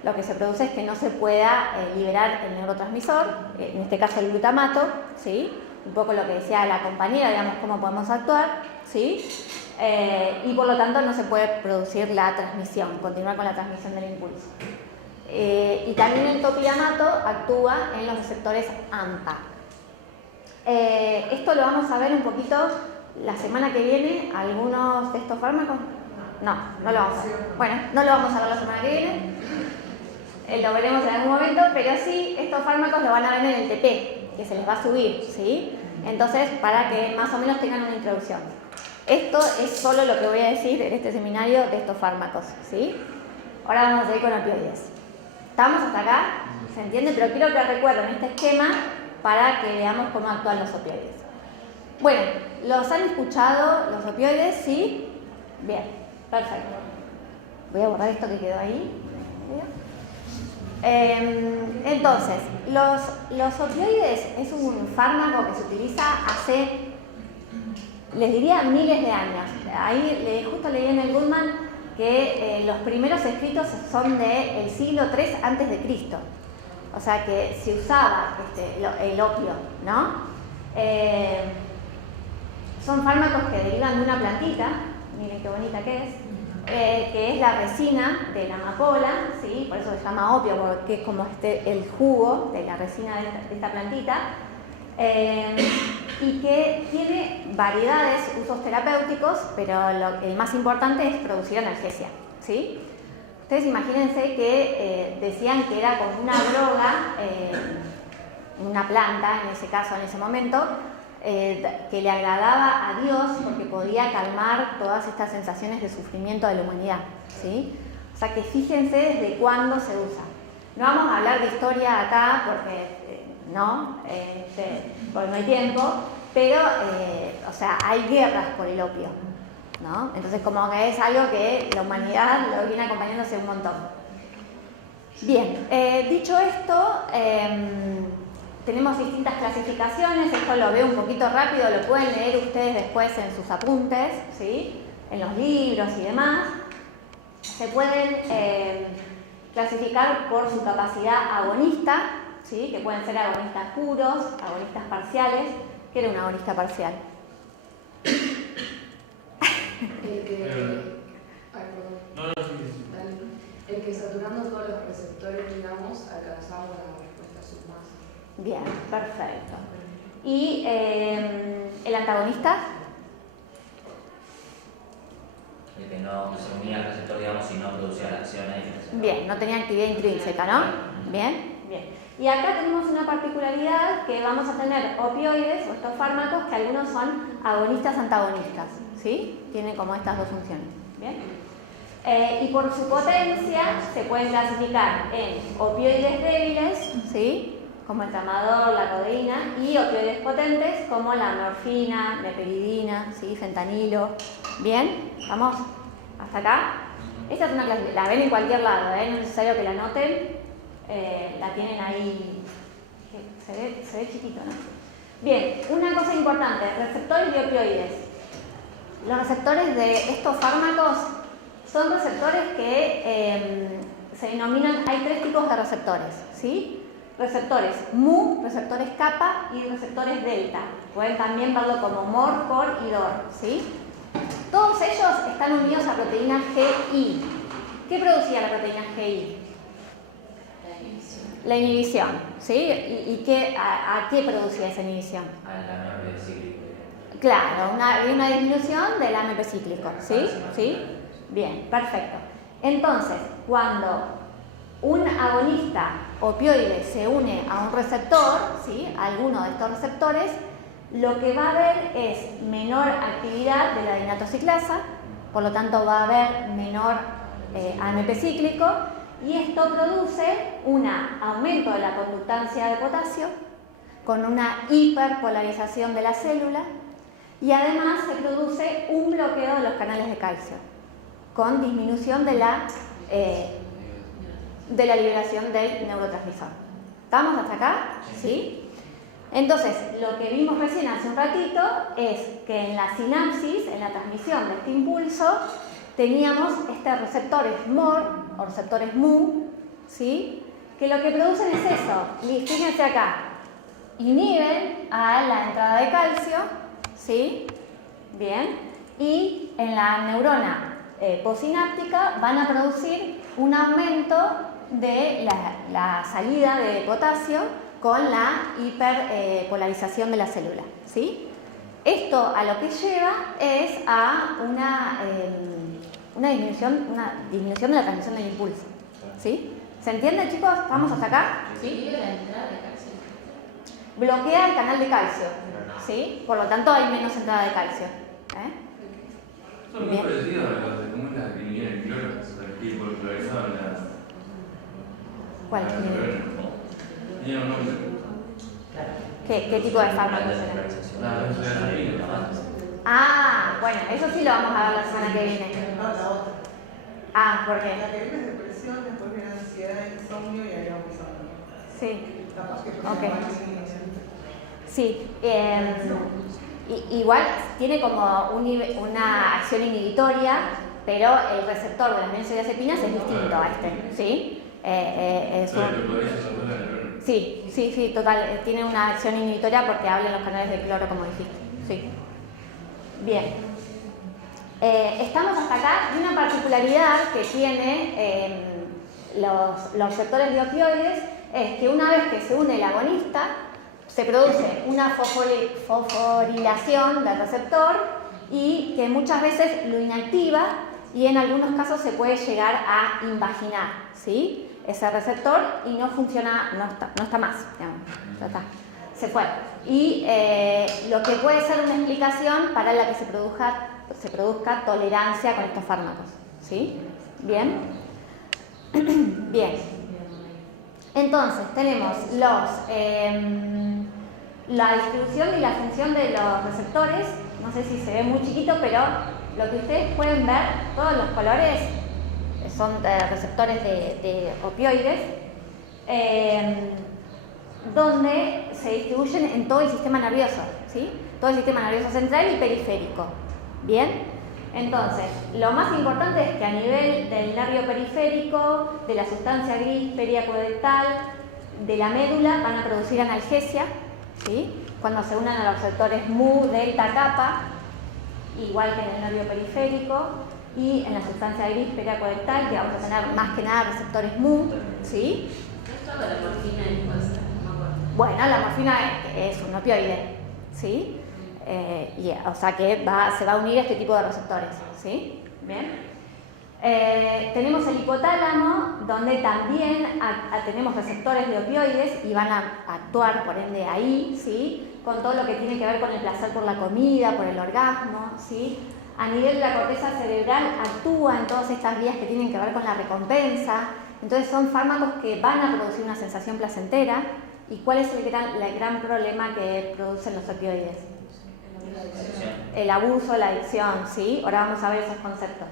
lo que se produce es que no se pueda liberar el neurotransmisor, en este caso el glutamato, ¿sí? Un poco lo que decía la compañera, digamos, cómo podemos actuar, ¿sí? Y por lo tanto no se puede producir la transmisión, continuar con la transmisión del impulso. Y también el topiramato actúa en los receptores AMPA. Esto lo vamos a ver un poquito la semana que viene, algunos de estos fármacos. No lo vamos a ver. Bueno, no lo vamos a ver la semana que viene. Lo veremos en algún momento, pero sí, estos fármacos lo van a ver en el TP, que se les va a subir, ¿sí? Entonces, para que más o menos tengan una introducción. Esto es solo lo que voy a decir en este seminario de estos fármacos, ¿sí? Ahora vamos a ir con opioides. ¿Estamos hasta acá? ¿Se entiende? Pero quiero que recuerden este esquema para que veamos cómo actúan los opioides. Bueno, ¿los han escuchado los opioides? ¿Sí? Bien, perfecto. Voy a borrar esto que quedó ahí. Entonces, los opioides es un fármaco que se utiliza hace, les diría, miles de años. Ahí justo leí en el Goodman que los primeros escritos son del siglo III a.C. O sea que se usaba el opio, ¿no? Son fármacos que derivan de una plantita, miren qué bonita que es la resina de la amapola, ¿sí? Por eso se llama opio, porque es como el jugo de la resina de esta plantita, y que tiene variedades, usos terapéuticos, pero el más importante es producir analgesia, ¿sí? Ustedes imagínense que decían que era como una droga, una planta, en ese caso, en ese momento, que le agradaba a Dios porque podía calmar todas estas sensaciones de sufrimiento de la humanidad, ¿sí? O sea que fíjense desde cuándo se usa. No vamos a hablar de historia acá porque porque no hay tiempo, pero o sea, hay guerras por el opio, ¿no? Entonces como que es algo que la humanidad lo viene acompañándose un montón. Bien, dicho esto, tenemos distintas clasificaciones, esto lo veo un poquito rápido, lo pueden leer ustedes después en sus apuntes, ¿sí? En los libros y demás. Se pueden clasificar por su capacidad agonista, ¿sí? Que pueden ser agonistas puros, agonistas parciales. ¿Qué era un agonista parcial? El que... Ay, perdón. No, sí. Dale. El que saturando todos los receptores, digamos, alcanzamos la respuesta submasa. Bien, perfecto. ¿Y el antagonista? El que no se unía al receptor, digamos, y no producía la acción ahí. Bien, no tenía actividad intrínseca, ¿no? Bien, bien. Y acá tenemos una particularidad que vamos a tener opioides o estos fármacos que algunos son agonistas antagonistas, ¿sí? Tienen como estas dos funciones, ¿bien? Y por su potencia se pueden clasificar en opioides débiles, ¿sí? Como el tramadol, la codeína, y opioides potentes como la morfina, meperidina, ¿sí? Fentanilo. ¿Bien? ¿Vamos? ¿Hasta acá? Esta es una clase, la ven en cualquier lado, no es necesario que la anoten, la tienen ahí, se ve chiquito, ¿no? Bien, una cosa importante, receptores de opioides. Los receptores de estos fármacos son receptores que se denominan, hay tres tipos de receptores, ¿sí? Receptores mu, receptores kappa y receptores delta. Pueden también verlo como MOR, COR y DOR, ¿sí? Todos ellos están unidos a proteína GI. ¿Qué producía la proteína GI? La inhibición, ¿sí? ¿Y a qué producía esa inhibición? Al AMP cíclico. Claro, una disminución del AMP cíclico, ¿sí? ¿Sí? Bien, perfecto. Entonces, cuando un agonista opioide se une a un receptor, ¿sí? A alguno de estos receptores, lo que va a haber es menor actividad de la dinatociclasa, por lo tanto va a haber menor AMP cíclico, y esto produce un aumento de la conductancia de potasio con una hiperpolarización de la célula, y además se produce un bloqueo de los canales de calcio con disminución de la liberación del neurotransmisor. ¿Estamos hasta acá? ¿Sí? Entonces, lo que vimos recién hace un ratito es que en la sinapsis, en la transmisión de este impulso, teníamos estos receptores MOR o receptores MU, ¿sí? Que lo que producen es eso. Y fíjense acá, inhiben a la entrada de calcio, ¿sí? Bien. Y en la neurona postsináptica van a producir un aumento de la salida de potasio con la hiperpolarización de la célula, ¿sí? Esto a lo que lleva es a una disminución de la transmisión del impulso, ¿sí? ¿Se entiende, chicos? ¿Vamos hasta acá? ¿Sí? La entrada de calcio. Bloquea el canal de calcio, ¿sí? Por lo tanto hay menos entrada de calcio. Son muy parecidos a los de cómo es la que viene el cloro, el tipo polarizado en la... ¿Cuál? Tiene un nombre. ¿Qué tipo de fármacos eran? Eso es la pila. Ah, bueno, eso sí lo vamos a ver la semana que viene. No, la otra. Ah, ¿por qué? La que viene es depresión, después viene ansiedad, insomnio y ahí vamos a ver. Sí. Capaz que Ok. Sí. Igual tiene como una acción inhibitoria, pero el receptor de las benzodiazepinas es distinto a este, ¿sí? Sí, total. Tiene una acción inhibitoria porque habla en los canales de cloro, como dijiste. Sí. Bien. Estamos hasta acá. Y una particularidad que tiene los receptores de opioides es que una vez que se une el agonista, se produce una fosforilación del receptor y que muchas veces lo inactiva y en algunos casos se puede llegar a invaginar, ¿sí? Ese receptor y no funciona, no está más, digamos, ya está, se fue. Y lo que puede ser una explicación para la que se produzca tolerancia con estos fármacos, ¿sí? Bien. Bien. Entonces, tenemos la distribución y la función de los receptores. No sé si se ve muy chiquito, pero lo que ustedes pueden ver, todos los colores son receptores de opioides, donde se distribuyen en todo el sistema nervioso, ¿sí? Todo el sistema nervioso central y periférico. Bien, entonces, lo más importante es que a nivel del nervio periférico, de la sustancia gris periacuodental, de la médula, van a producir analgesia, ¿sí? Cuando se unan a los receptores mu, delta, kappa, igual que en el nervio periférico, y en la sustancia gris periacuodental, que vamos a tener más que nada receptores mu, ¿sí? Esto de la morfina es puede ser, no me acuerdo. Bueno, la morfina es un opioide, ¿sí? O sea que se va a unir a este tipo de receptores, ¿sí? Bien. Tenemos el hipotálamo, donde también tenemos receptores de opioides y van a actuar, por ende, ahí, ¿sí? Con todo lo que tiene que ver con el placer por la comida, por el orgasmo, ¿sí? A nivel de la corteza cerebral actúa en todas estas vías que tienen que ver con la recompensa. Entonces son fármacos que van a producir una sensación placentera. ¿Y cuál es el gran problema que producen los opioides? El abuso, la adicción, ¿sí? Ahora vamos a ver esos conceptos.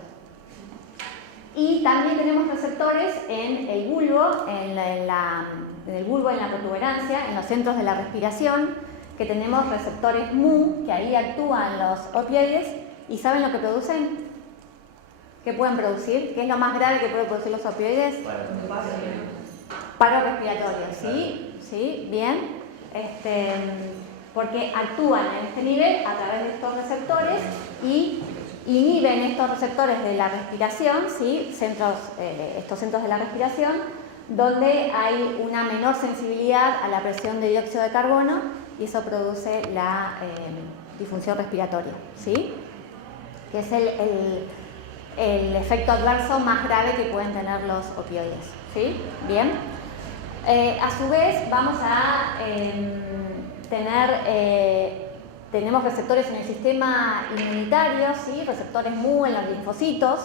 Y también tenemos receptores en el bulbo, en el bulbo, en la protuberancia, en los centros de la respiración, que tenemos receptores mu, que ahí actúan los opioides. ¿Y saben lo que producen? ¿Qué pueden producir? ¿Qué es lo más grave que pueden producir los opioides? Paro respiratorio, ¿sí? ¿Sí? Bien. Porque actúan en este nivel a través de estos receptores y inhiben estos receptores de la respiración, ¿sí? Estos centros de la respiración, donde hay una menor sensibilidad a la presión de dióxido de carbono y eso produce la disfunción respiratoria, ¿sí? Que es el efecto adverso más grave que pueden tener los opioides, ¿sí? Bien. A su vez, vamos a tenemos receptores en el sistema inmunitario, ¿sí? Receptores mu en los linfocitos,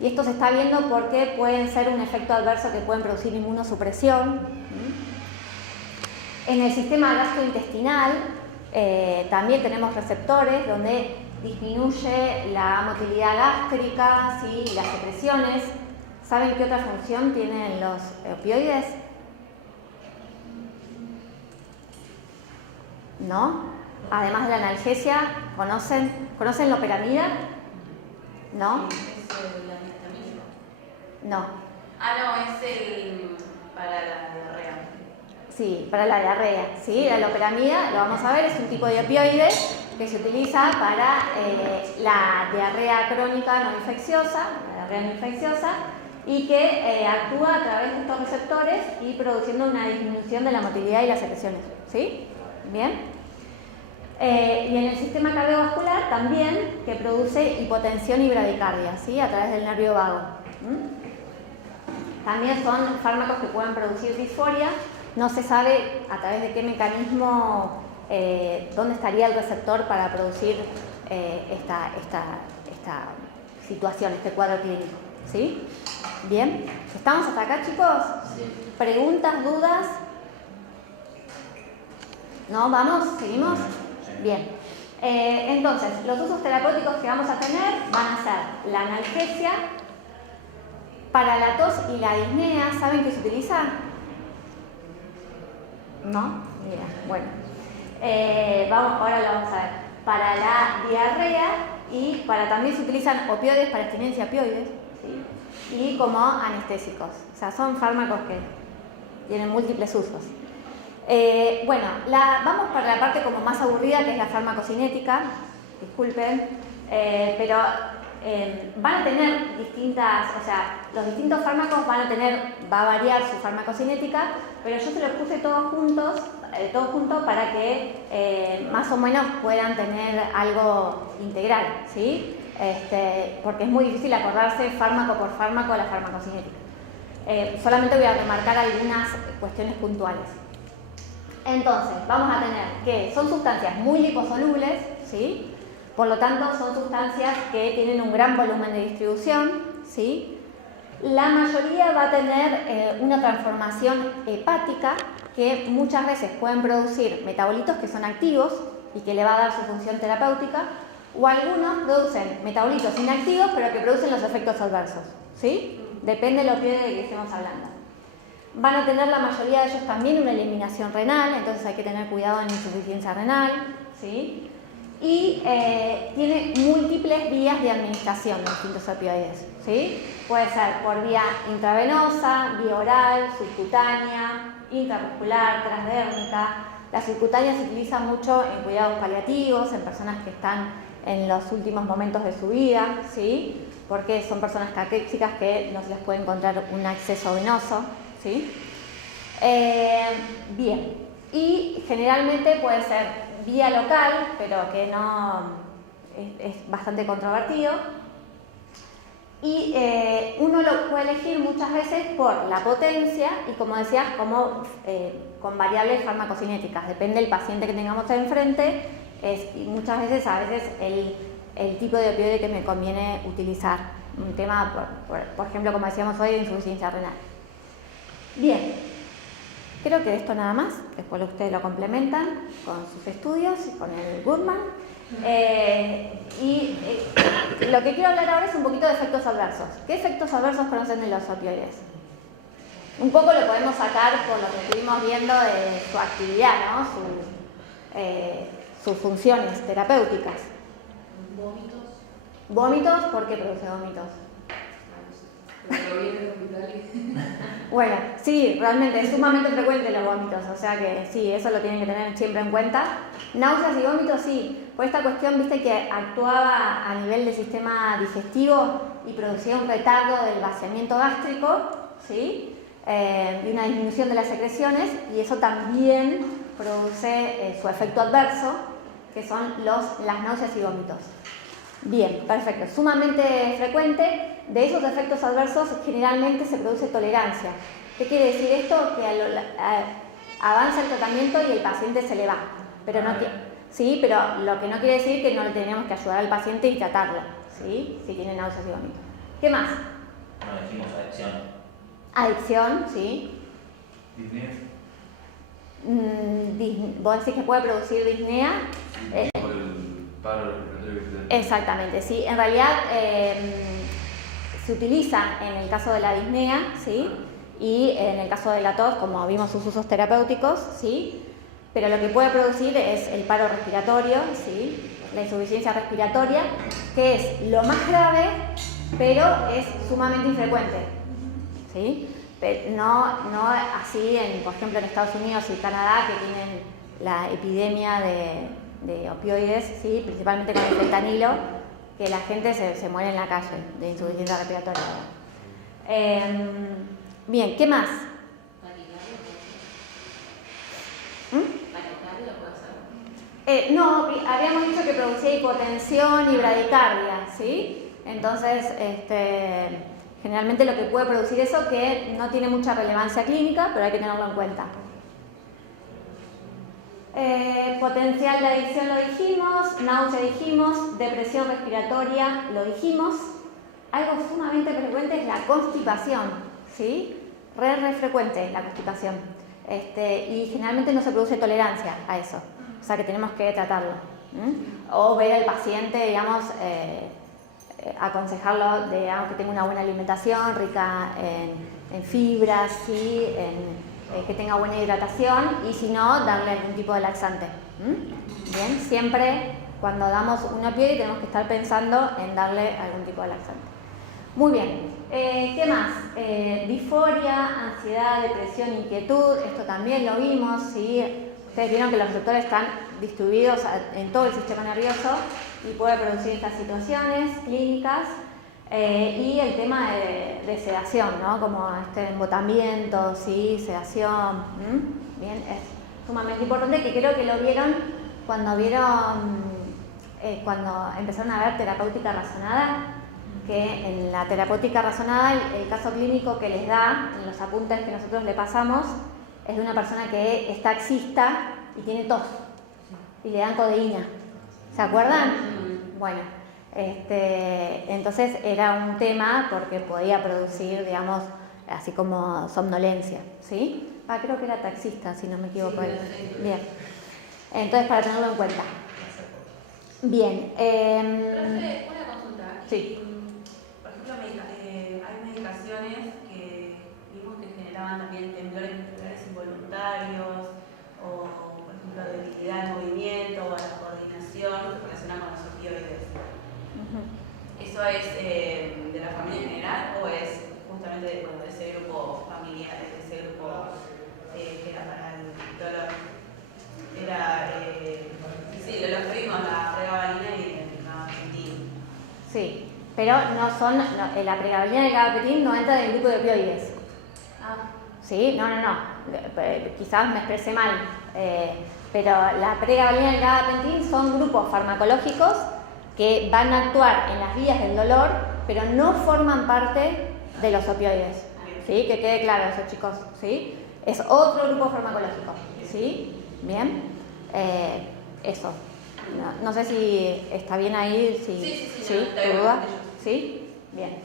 y esto se está viendo porque pueden ser un efecto adverso que pueden producir inmunosupresión. En el sistema gastrointestinal también tenemos receptores donde disminuye la motilidad gástrica, ¿sí? Las secreciones. ¿Saben qué otra función tienen los opioides? ¿No? Además de la analgesia, ¿conocen loperamida? ¿No? ¿Es la antihistamínica? No. Ah, no, es el para la diarrea. Sí, para la diarrea, ¿sí? La loperamida, lo vamos a ver, es un tipo de opioide que se utiliza para la diarrea crónica no infecciosa, y que actúa a través de estos receptores y produciendo una disminución de la motilidad y las secreciones, ¿sí? Bien. Y en el sistema cardiovascular también, que produce hipotensión y bradicardia, ¿sí? A través del nervio vago. También son fármacos que pueden producir disforia. No se sabe a través de qué mecanismo, dónde estaría el receptor para producir esta situación, este cuadro clínico, ¿sí? Bien, ¿estamos hasta acá, chicos? Sí. ¿Preguntas, dudas? ¿No? ¿Vamos? ¿Seguimos? Bien. Entonces, los usos terapéuticos que vamos a tener van a ser la analgesia. Para la tos y la disnea, ¿saben qué se utiliza? ¿No? Mira, bueno. Ahora lo vamos a ver. Para la diarrea y también se utilizan opioides para abstinencia opioides, ¿sí? Y como anestésicos. O sea, son fármacos que tienen múltiples usos. Bueno, vamos para la parte como más aburrida, que es la farmacocinética. Disculpen, pero van a tener distintas, o sea, los distintos fármacos va a variar su farmacocinética, pero yo se los puse todos juntos para que más o menos puedan tener algo integral, ¿sí? Porque es muy difícil acordarse fármaco por fármaco de la farmacocinética. Solamente voy a remarcar algunas cuestiones puntuales. Entonces, vamos a tener que son sustancias muy liposolubles, ¿sí? Por lo tanto, son sustancias que tienen un gran volumen de distribución, ¿sí? La mayoría va a tener una transformación hepática que muchas veces pueden producir metabolitos que son activos y que le va a dar su función terapéutica, o algunos producen metabolitos inactivos pero que producen los efectos adversos, ¿sí? Depende del opioide de que estemos hablando. Van a tener la mayoría de ellos también una eliminación renal, entonces hay que tener cuidado en insuficiencia renal, ¿sí? Y tiene múltiples vías de administración de distintos opioides, ¿sí? Puede ser por vía intravenosa, vía oral, subcutánea, intramuscular, transdérmica. La subcutánea se utiliza mucho en cuidados paliativos, en personas que están en los últimos momentos de su vida, ¿sí? Porque son personas caquéxicas que no se les puede encontrar un acceso venoso, ¿sí? Bien, y generalmente puede ser vía local, pero que no es bastante controvertido. Y uno lo puede elegir muchas veces por la potencia y, como decías, como, con variables farmacocinéticas. Depende del paciente que tengamos enfrente, y muchas veces, el tipo de opioide que me conviene utilizar. Un tema, por ejemplo, como decíamos hoy, de insuficiencia renal. Bien, creo que esto nada más. Después ustedes lo complementan con sus estudios y con el Goodman. Lo que quiero hablar ahora es un poquito de efectos adversos. ¿Qué efectos adversos conocen de los opioides? Un poco lo podemos sacar por lo que estuvimos viendo de su actividad, ¿no? Sus funciones terapéuticas. Vómitos. ¿Vómitos? ¿Por qué produce vómitos? Pero viene del hospital y... Bueno, sí, realmente es sumamente frecuente los vómitos, o sea que sí, eso lo tienen que tener siempre en cuenta. Náuseas y vómitos, sí, por esta cuestión, viste que actuaba a nivel del sistema digestivo y producía un retardo del vaciamiento gástrico, ¿sí? Y una disminución de las secreciones, y eso también produce su efecto adverso, que son las náuseas y vómitos. Bien, perfecto, sumamente frecuente. De esos efectos adversos generalmente se produce tolerancia. ¿Qué quiere decir esto? Que avanza el tratamiento y el paciente se le va. Pero sí, pero lo que no quiere decir que no le tenemos que ayudar al paciente y tratarlo, ¿sí? Si tiene náuseas y vómitos. ¿Qué más? No decimos adicción. Adicción, sí. Disney. Vos decís que puede producir disnea. Por el paro respiratorio que tiene. Exactamente, sí. En realidad se utiliza en el caso de la disnea, ¿sí? Y en el caso de la tos, como vimos sus usos terapéuticos, ¿sí? Pero lo que puede producir es el paro respiratorio, ¿sí? La insuficiencia respiratoria, que es lo más grave, pero es sumamente infrecuente, ¿sí? No así, por ejemplo, en Estados Unidos y Canadá, que tienen la epidemia de opioides, ¿sí? Principalmente con el fentanilo, que la gente se muere en la calle de insuficiencia respiratoria. Bien, ¿qué más? ¿Taquicardia puede ser? No, habíamos dicho que producía hipotensión y bradicardia, ¿sí? Entonces, generalmente lo que puede producir eso, que no tiene mucha relevancia clínica, pero hay que tenerlo en cuenta. Potencial de adicción lo dijimos, náusea dijimos, depresión respiratoria lo dijimos. Algo sumamente frecuente es la constipación, ¿sí? Re frecuente la constipación. Y generalmente no se produce tolerancia a eso, o sea que tenemos que tratarlo. O ver al paciente, digamos, aconsejarlo, digamos, que tenga una buena alimentación rica en fibras, ¿sí? Que tenga buena hidratación, y si no, darle algún tipo de laxante. Bien, siempre cuando damos un opioide tenemos que estar pensando en darle algún tipo de laxante. Muy bien, ¿qué más? Disforia, ansiedad, depresión, inquietud, esto también lo vimos, ¿sí? Ustedes vieron que los receptores están distribuidos en todo el sistema nervioso y puede producir estas situaciones clínicas. Y el tema de sedación, ¿no? Como embotamiento, ¿sí? Sedación. Bien, es sumamente importante, que creo que lo vieron cuando empezaron a ver terapéutica razonada, que en la terapéutica razonada el caso clínico que les da en los apuntes que nosotros le pasamos es de una persona que es taxista y tiene tos y le dan codeína. ¿Se acuerdan? Bueno, Entonces era un tema porque podía producir, digamos, así como somnolencia, ¿sí? Creo que era taxista, si no me equivoco. Bien. Entonces, para tenerlo en cuenta. Bien. Profe, una consulta. Sí. Por ejemplo, hay medicaciones que vimos que generaban también temblores musculares involuntarios o, por ejemplo, debilidad al movimiento o a la coordinación relacionada con los opioides. ¿Eso es de la familia en general o es justamente de ese grupo familiar, de ese grupo que era para el dolor? Sí, lo vimos, la pregabalina y el gabapentin. Sí, pero no son, la pregabalina y el gabapentin no entran en el grupo de opioides. ¿Sí? No. Quizás me expresé mal. Pero la pregabalina y el gabapentin son grupos farmacológicos que van a actuar en las vías del dolor, pero no forman parte de los opioides. ¿Sí? Que quede claro eso, chicos. ¿Sí? Es otro grupo farmacológico. ¿Sí? Bien. Eso. No sé si está bien ahí. Sí, ¿Tu duda? ¿Sí? Bien.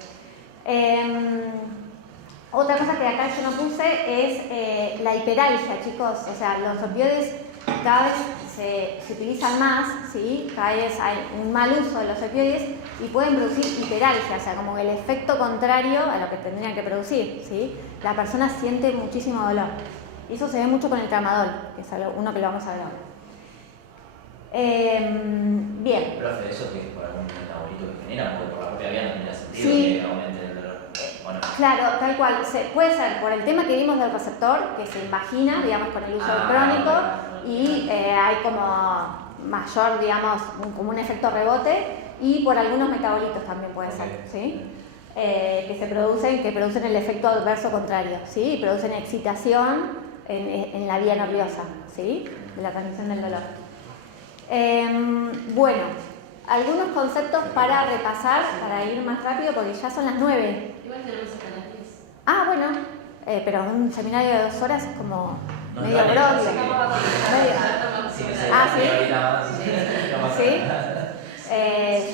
Otra cosa que acá yo no puse es la hiperalgia, chicos. O sea, los opioides cada vez se utilizan más, ¿sí? Cada vez hay un mal uso de los opioides y pueden producir hiperalgia, o sea, como el efecto contrario a lo que tendrían que producir, ¿sí? La persona siente muchísimo dolor. Y eso se ve mucho con el tramadol, que es uno que lo vamos a ver ahora. Bien. Profe, ¿eso que es por algún metabolito que genera? Porque por la propia vía no tendría sentido Sí. que aumente el dolor. Bueno. Claro, tal cual. Puede ser por el tema que vimos del receptor, que se impagina, digamos, con el uso crónico, y hay como mayor, digamos, como un efecto rebote, y por algunos metabolitos también puede ser, ¿sí? Que producen el efecto adverso contrario, ¿sí? Y producen excitación en la vía nerviosa, ¿sí? De la transmisión del dolor. Bueno, algunos conceptos para repasar, para ir más rápido, porque ya son las 9. Igual tenemos hasta las 10. Bueno, pero un seminario de 2 horas es como No, medio vale, brollo. sí. ¿Sí?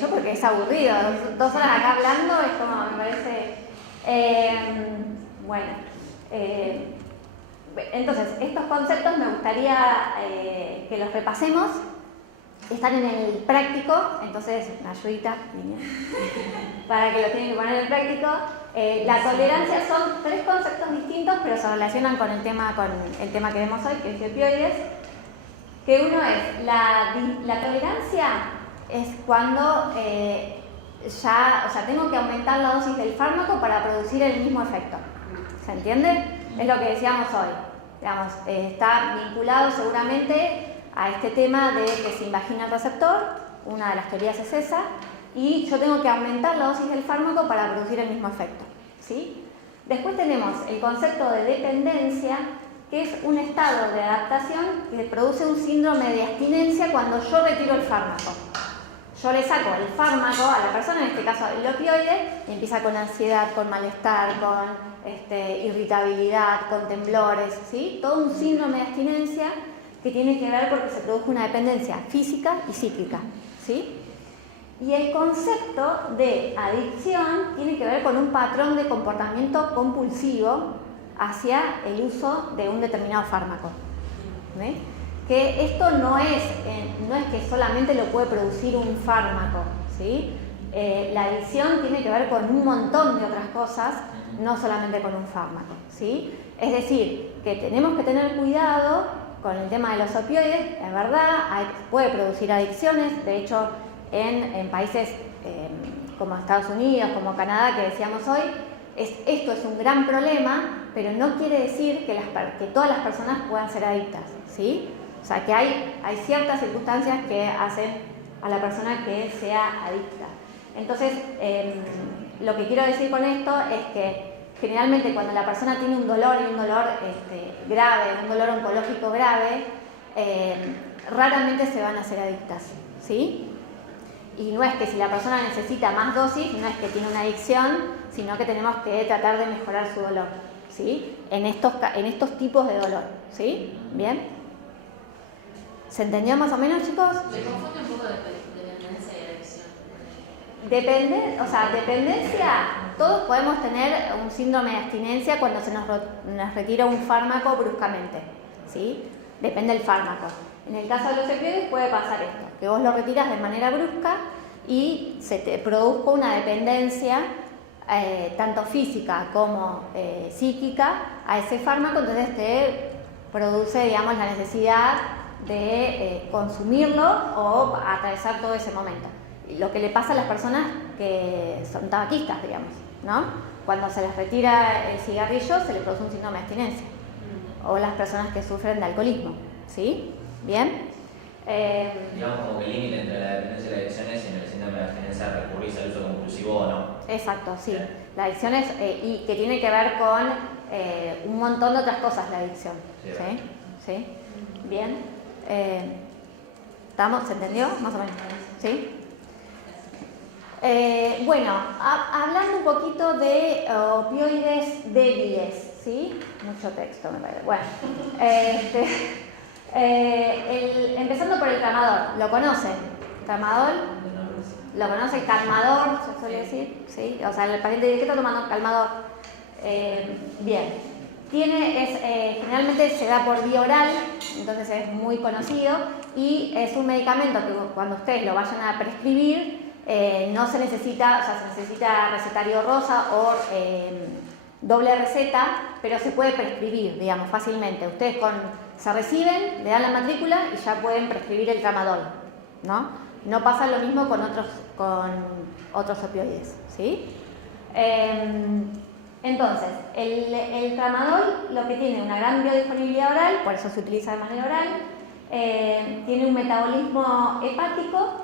Yo porque es aburrido, 2 horas acá hablando es como, me parece... entonces, estos conceptos me gustaría que los repasemos. Están en el práctico, entonces, una ayudita, niña, para que lo tienen que poner en el práctico. La tolerancia son 3 conceptos distintos, pero se relacionan con el tema que vemos hoy, que es opioides. Que uno es, la tolerancia es cuando tengo que aumentar la dosis del fármaco para producir el mismo efecto. ¿Se entiende? Es lo que decíamos hoy. Digamos, está vinculado seguramente a este tema de que se invagina el receptor, una de las teorías es esa, y yo tengo que aumentar la dosis del fármaco para producir el mismo efecto, ¿sí? Después tenemos el concepto de dependencia, que es un estado de adaptación que produce un síndrome de abstinencia cuando yo retiro el fármaco. Yo le saco el fármaco a la persona, en este caso el opioide, y empieza con ansiedad, con malestar, con irritabilidad, con temblores, ¿sí? Todo un síndrome de abstinencia que tiene que ver porque se produce una dependencia física y psíquica, ¿sí? Y el concepto de adicción tiene que ver con un patrón de comportamiento compulsivo hacia el uso de un determinado fármaco, ¿sí? Que esto no es que solamente lo puede producir un fármaco, ¿sí? La adicción tiene que ver con un montón de otras cosas, no solamente con un fármaco, ¿sí? Es decir, que tenemos que tener cuidado con el tema de los opioides. Es verdad, puede producir adicciones. De hecho, en países como Estados Unidos, como Canadá, que decíamos hoy, esto es un gran problema, pero no quiere decir que todas las personas puedan ser adictas, ¿sí? O sea, que hay ciertas circunstancias que hacen a la persona que sea adicta. Entonces, lo que quiero decir con esto es que generalmente cuando la persona tiene un dolor y un dolor grave, un dolor oncológico grave, raramente se van a hacer adictas, ¿sí? Y no es que si la persona necesita más dosis, no es que tiene una adicción, sino que tenemos que tratar de mejorar su dolor, ¿sí? En estos tipos de dolor, ¿sí? ¿Bien? ¿Se entendió más o menos, chicos? Me confunde un poco de dependencia y adicción. Depende, o sea, dependencia, todos podemos tener un síndrome de abstinencia cuando se nos retira un fármaco bruscamente, ¿sí? Depende del fármaco. En el caso de los opioides puede pasar esto, que vos lo retiras de manera brusca y se te produzca una dependencia tanto física como psíquica a ese fármaco, entonces te produce, digamos, la necesidad de consumirlo o atravesar todo ese momento. Lo que le pasa a las personas que son tabaquistas, digamos, ¿no? Cuando se les retira el cigarrillo se les produce un síndrome de abstinencia. O las personas que sufren de alcoholismo, ¿sí? ¿Bien? Digamos como que el límite entre la dependencia y la adicción es si en el síndrome de abstinencia recurrís al uso compulsivo o no. Exacto, sí. La adicción es, y que tiene que ver con un montón de otras cosas la adicción, ¿sí? ¿Sí? Bien. ¿Estamos? ¿Se entendió? Más o menos. ¿Sí? Bueno, hablando un poquito de opioides débiles, ¿sí? Mucho texto me parece. Bueno, empezando por el tramadol, ¿lo conocen? ¿Tramadol? ¿Lo conoce? El calmador, se suele decir, ¿sí? O sea, el paciente dice, ¿qué está tomando? Calmador. Bien. Generalmente se da por vía oral, entonces es muy conocido y es un medicamento que cuando ustedes lo vayan a prescribir, no se necesita, o sea, se necesita recetario rosa o doble receta, pero se puede prescribir, digamos, fácilmente. Ustedes se reciben, le dan la matrícula y ya pueden prescribir el tramadol, ¿no? No pasa lo mismo con otros opioides, ¿sí? Entonces, el tramadol lo que tiene una gran biodisponibilidad oral, por eso se utiliza de manera oral, tiene un metabolismo hepático,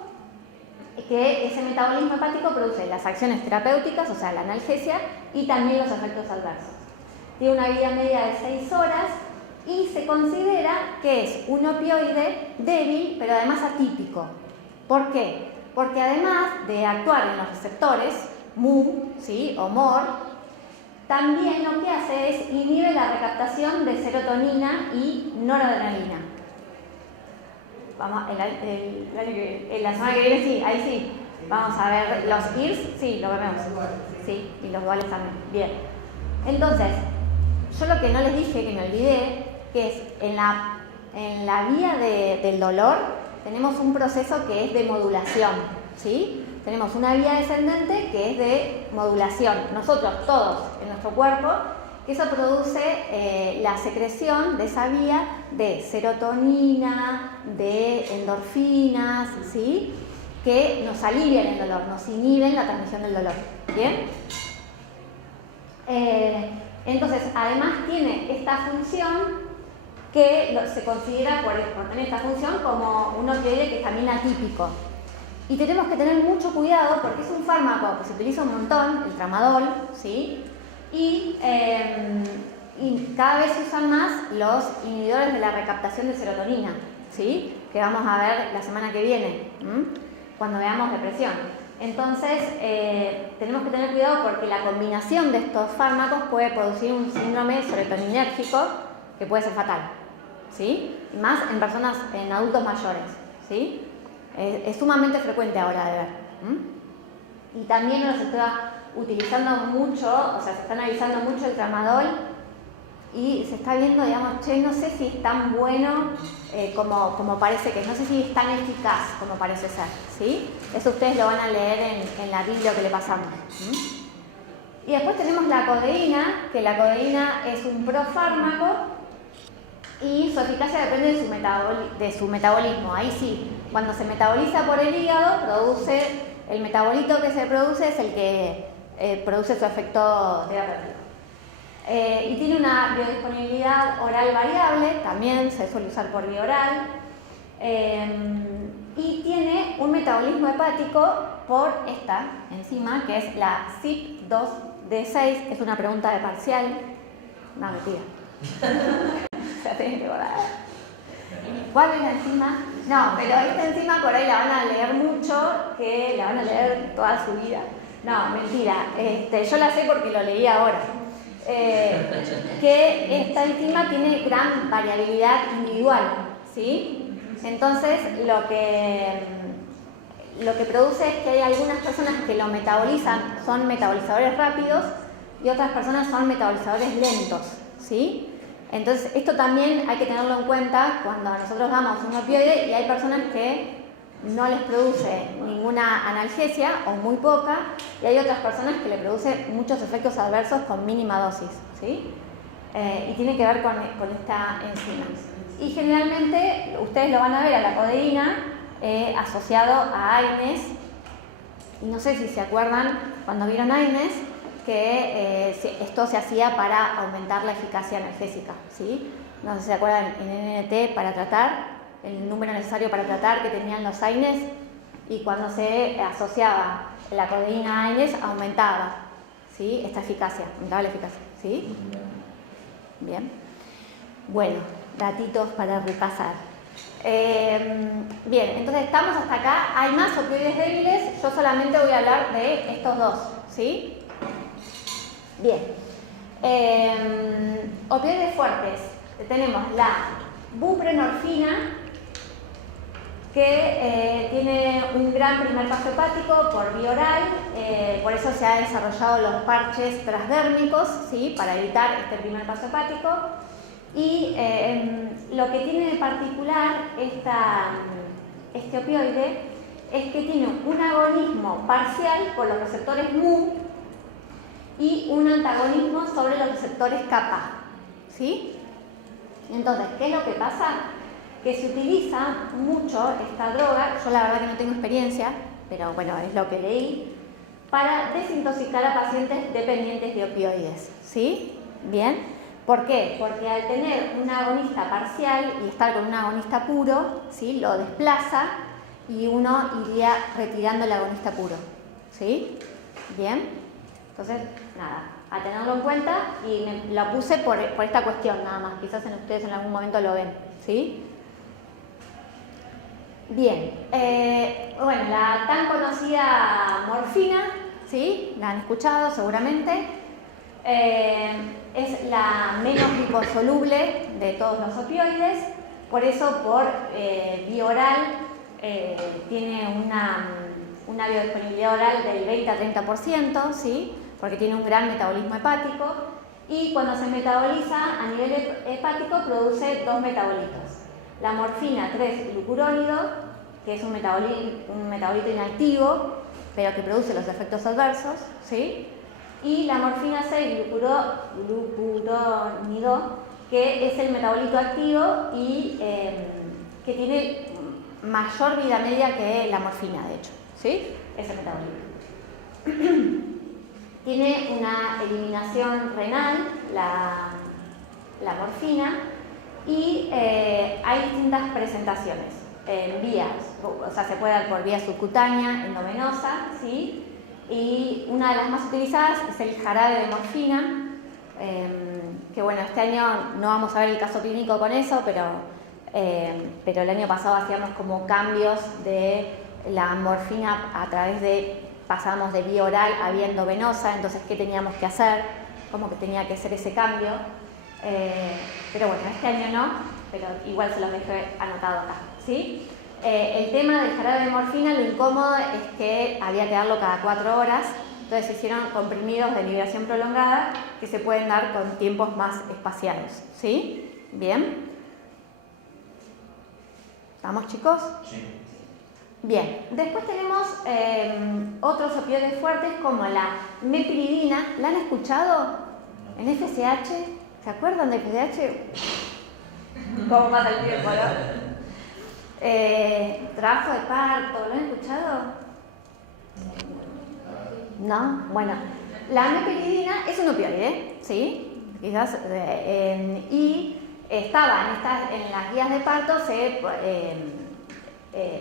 que ese metabolismo hepático produce las acciones terapéuticas, o sea, la analgesia, y también los efectos adversos. Tiene una vida media de 6 horas y se considera que es un opioide débil, pero además atípico. ¿Por qué? Porque además de actuar en los receptores, mu, ¿sí? O mor, también lo que hace es inhibe la recaptación de serotonina y noradrenalina. Vamos, la semana que viene sí, ahí sí. Vamos a ver los IRS, sí, lo vemos. Sí, y los duales también. Bien. Entonces, yo lo que no les dije, que me olvidé, que es en la vía del dolor tenemos un proceso que es de modulación, ¿sí? Tenemos una vía descendente que es de modulación. Nosotros todos en nuestro cuerpo, que eso produce la secreción de esa vía de serotonina, de endorfinas, ¿sí? Que nos alivian el dolor, nos inhiben la transmisión del dolor. ¿Bien? Entonces, además tiene esta función que se considera por tener esta función como un opioide que es también atípico. Y tenemos que tener mucho cuidado porque es un fármaco que se utiliza un montón, el tramadol, ¿sí? Y cada vez se usan más los inhibidores de la recaptación de serotonina, ¿sí? Que vamos a ver la semana que viene, cuando veamos depresión. Entonces, tenemos que tener cuidado porque la combinación de estos fármacos puede producir un síndrome serotoninérgico que puede ser fatal, ¿sí? Y más en adultos mayores, ¿sí? Es sumamente frecuente ahora de ver. Y también nos está utilizando mucho, o sea, se está analizando mucho el tramadol y se está viendo, digamos, no sé si es tan bueno como parece que es, no sé si es tan eficaz como parece ser, ¿sí? Eso ustedes lo van a leer en la Biblia que le pasamos. Y después tenemos la codeína, que la codeína es un profármaco y su eficacia depende de su metabolismo. Ahí sí, cuando se metaboliza por el hígado, el metabolito que se produce es el que produce su efecto terapéutico. Y tiene una biodisponibilidad oral variable, también se suele usar por vía oral. Y tiene un metabolismo hepático por esta enzima, que es la CYP2D6, es una pregunta de parcial. No, mentira. Ya tenés que guardar. ¿Cuál es la enzima? No, pero esta enzima por ahí la van a leer mucho, que la van a leer toda su vida. No, mentira. Yo la sé porque lo leí ahora. Que esta enzima tiene gran variabilidad individual, ¿sí? Entonces, lo que produce es que hay algunas personas que lo metabolizan, son metabolizadores rápidos, y otras personas son metabolizadores lentos, ¿sí? Entonces, esto también hay que tenerlo en cuenta cuando nosotros damos un opioide y hay personas que no les produce ninguna analgesia o muy poca, y hay otras personas que le produce muchos efectos adversos con mínima dosis, ¿sí? Y tiene que ver con esta enzima. Y generalmente ustedes lo van a ver a la codeína asociado a AINES, y no sé si se acuerdan cuando vieron AINES que esto se hacía para aumentar la eficacia analgésica, ¿sí? No sé si se acuerdan en NNT para tratar, el número necesario para tratar que tenían los AINES, y cuando se asociaba la codeína a AINES aumentaba, ¿sí? Esta eficacia, aumentaba la eficacia, ¿sí? Bien. Bueno, datitos para repasar. Bien, entonces estamos hasta acá. Hay más opioides débiles, yo solamente voy a hablar de estos dos, ¿sí? Bien. Opioides fuertes. Tenemos la buprenorfina, que tiene un gran primer paso hepático por vía oral, por eso se han desarrollado los parches transdérmicos, ¿sí? Para evitar este primer paso hepático. Y lo que tiene de particular este opioide es que tiene un agonismo parcial por los receptores mu y un antagonismo sobre los receptores kappa, ¿sí? Entonces, ¿qué es lo que pasa? Que se utiliza mucho esta droga, yo la verdad que no tengo experiencia, pero bueno, es lo que leí, para desintoxicar a pacientes dependientes de opioides, ¿sí? Bien. ¿Por qué? Porque al tener un agonista parcial y estar con un agonista puro, ¿sí? Lo desplaza y uno iría retirando el agonista puro, ¿sí? Bien. Entonces, nada, a tenerlo en cuenta, y me lo puse por esta cuestión nada más, quizás ustedes en algún momento lo ven, ¿sí? Bien, bueno, la tan conocida morfina, ¿sí? La han escuchado seguramente. Es la menos liposoluble de todos los opioides, por eso por vía oral tiene una biodisponibilidad oral del 20 a 30%, ¿sí? Porque tiene un gran metabolismo hepático, y cuando se metaboliza a nivel hepático produce dos metabolitos. La morfina 3-glucurónido, que es un metabolito inactivo, pero que produce los efectos adversos, ¿sí? Y la morfina 6-glucurónido, que es el metabolito activo y que tiene mayor vida media que la morfina, de hecho, ¿sí? Ese metabolito. Tiene una eliminación renal, la morfina, y hay distintas presentaciones en vías, o sea, se puede dar por vía subcutánea, endovenosa, ¿sí? Y una de las más utilizadas es el jarabe de morfina, que bueno, este año no vamos a ver el caso clínico con eso, pero el año pasado hacíamos como cambios de la morfina a través de, pasamos de vía oral a vía endovenosa, entonces ¿qué teníamos que hacer? Como que tenía que ser ese cambio, pero bueno, este año no, pero igual se los dejé anotado acá, ¿sí? El tema del jarabe de morfina, lo incómodo es que había que darlo cada 4 horas, entonces se hicieron comprimidos de liberación prolongada que se pueden dar con tiempos más espaciados, ¿sí? ¿Bien? ¿Estamos, chicos? Sí. Bien, después tenemos otros opioides fuertes como la mepiridina. ¿La han escuchado? En FSH, ¿se acuerdan de FSH? ¿Cómo pasa el tiempo, no? Trabajo de parto, ¿lo han escuchado? ¿No? Bueno, la mepiridina es un opioide, ¿sí? Quizás, y estaba en las guías de parto,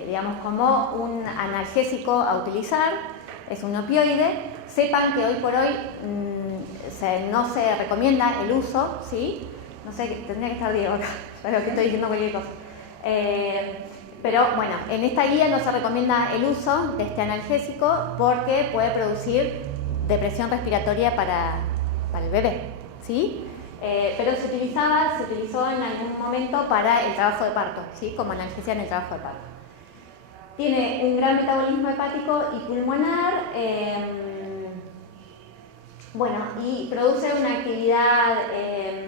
digamos, como un analgésico a utilizar, es un opioide. Sepan que hoy por hoy no se recomienda el uso, ¿sí? No sé, tendría que estar Diego acá, pero que estoy diciendo cualquier cosa. Pero bueno, en esta guía no se recomienda el uso de este analgésico porque puede producir depresión respiratoria para el bebé, ¿sí? Pero se utilizó en algún momento para el trabajo de parto, ¿sí? Como analgesia en el trabajo de parto. tiene un gran metabolismo hepático y pulmonar, bueno, y produce una actividad,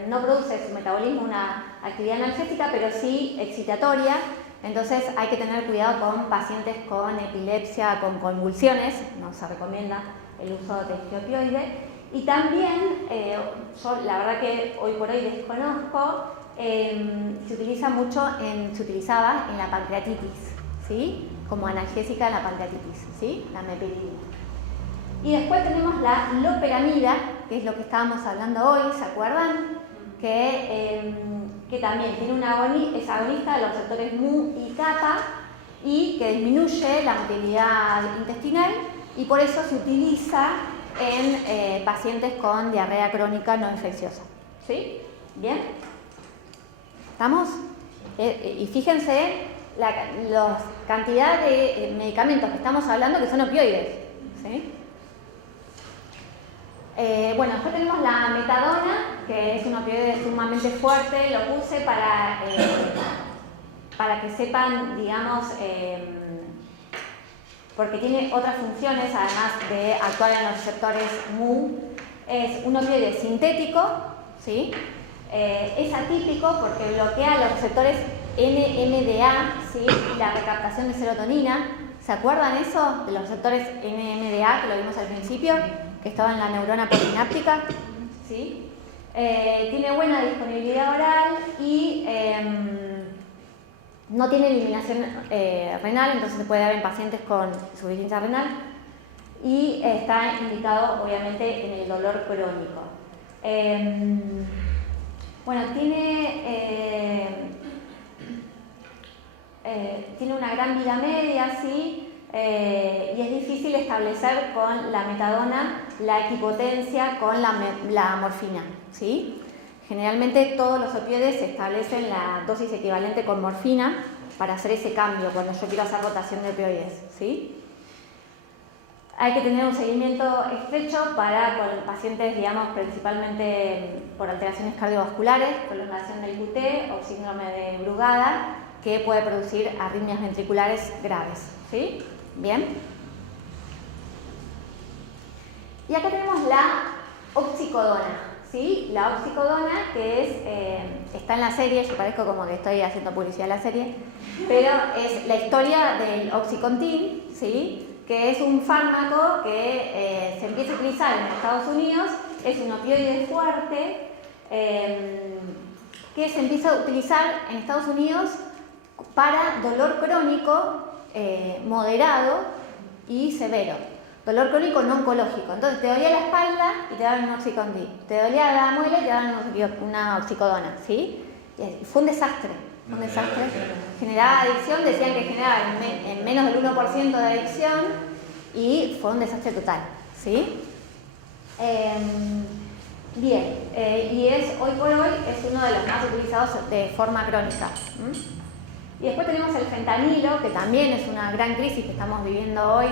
no produce su metabolismo una actividad analgésica, pero sí excitatoria. Entonces hay que tener cuidado con pacientes con epilepsia, con convulsiones, no se recomienda el uso de este opioide. Y también, yo la verdad que hoy por hoy desconozco, se utilizaba en la pancreatitis, ¿sí? Como analgésica en la pancreatitis, ¿sí? La meperidina. Y después tenemos la loperamida, que es lo que estábamos hablando hoy, ¿se acuerdan? Que también tiene es agonista de los receptores mu y kappa y que disminuye la motilidad intestinal y por eso se utiliza en pacientes con diarrea crónica no infecciosa. ¿Sí? ¿Bien? ¿Estamos? Y fíjense la cantidad de medicamentos que estamos hablando que son opioides. ¿Sí? Bueno, después tenemos la metadona, que es un opioide sumamente fuerte. Lo puse para que sepan, digamos, porque tiene otras funciones, además de actuar en los receptores mu. Es un opioide sintético, ¿sí? Es atípico porque bloquea los receptores NMDA, ¿sí? Y la recaptación de serotonina. ¿Se acuerdan eso? De los receptores NMDA, que lo vimos al principio, que estaba en la neurona polináptica, ¿sí? Tiene buena disponibilidad oral y no tiene eliminación renal, entonces se puede dar en pacientes con insuficiencia renal y está indicado obviamente en el dolor crónico. Bueno, tiene una gran vida media, ¿sí? Y es difícil establecer con la metadona la equipotencia con la morfina, ¿sí? Generalmente todos los opioides establecen la dosis equivalente con morfina para hacer ese cambio cuando yo quiero hacer rotación de opioides, ¿sí? Hay que tener un seguimiento estrecho con pacientes, digamos, principalmente por alteraciones cardiovasculares, prolongación del QT o síndrome de Brugada, que puede producir arritmias ventriculares graves, ¿sí? Bien. Y acá tenemos la oxicodona, ¿sí? La oxicodona que está en la serie, yo parezco como que estoy haciendo publicidad de la serie, pero es la historia del Oxycontin, ¿sí? Que es un fármaco que se empieza a utilizar en Estados Unidos, es un opioide fuerte que se empieza a utilizar en Estados Unidos para dolor crónico moderado y severo. Dolor crónico no oncológico. Entonces te dolía la espalda y te daban un Oxycontin. Te dolía la muela y te daban una oxicodona, ¿sí? Y fue un desastre. Fue un desastre. Generaba adicción, decían que generaba en menos del 1% de adicción y fue un desastre total, ¿sí? Bien, y hoy por hoy es uno de los más utilizados de forma crónica. Y después tenemos el fentanilo, que también es una gran crisis que estamos viviendo hoy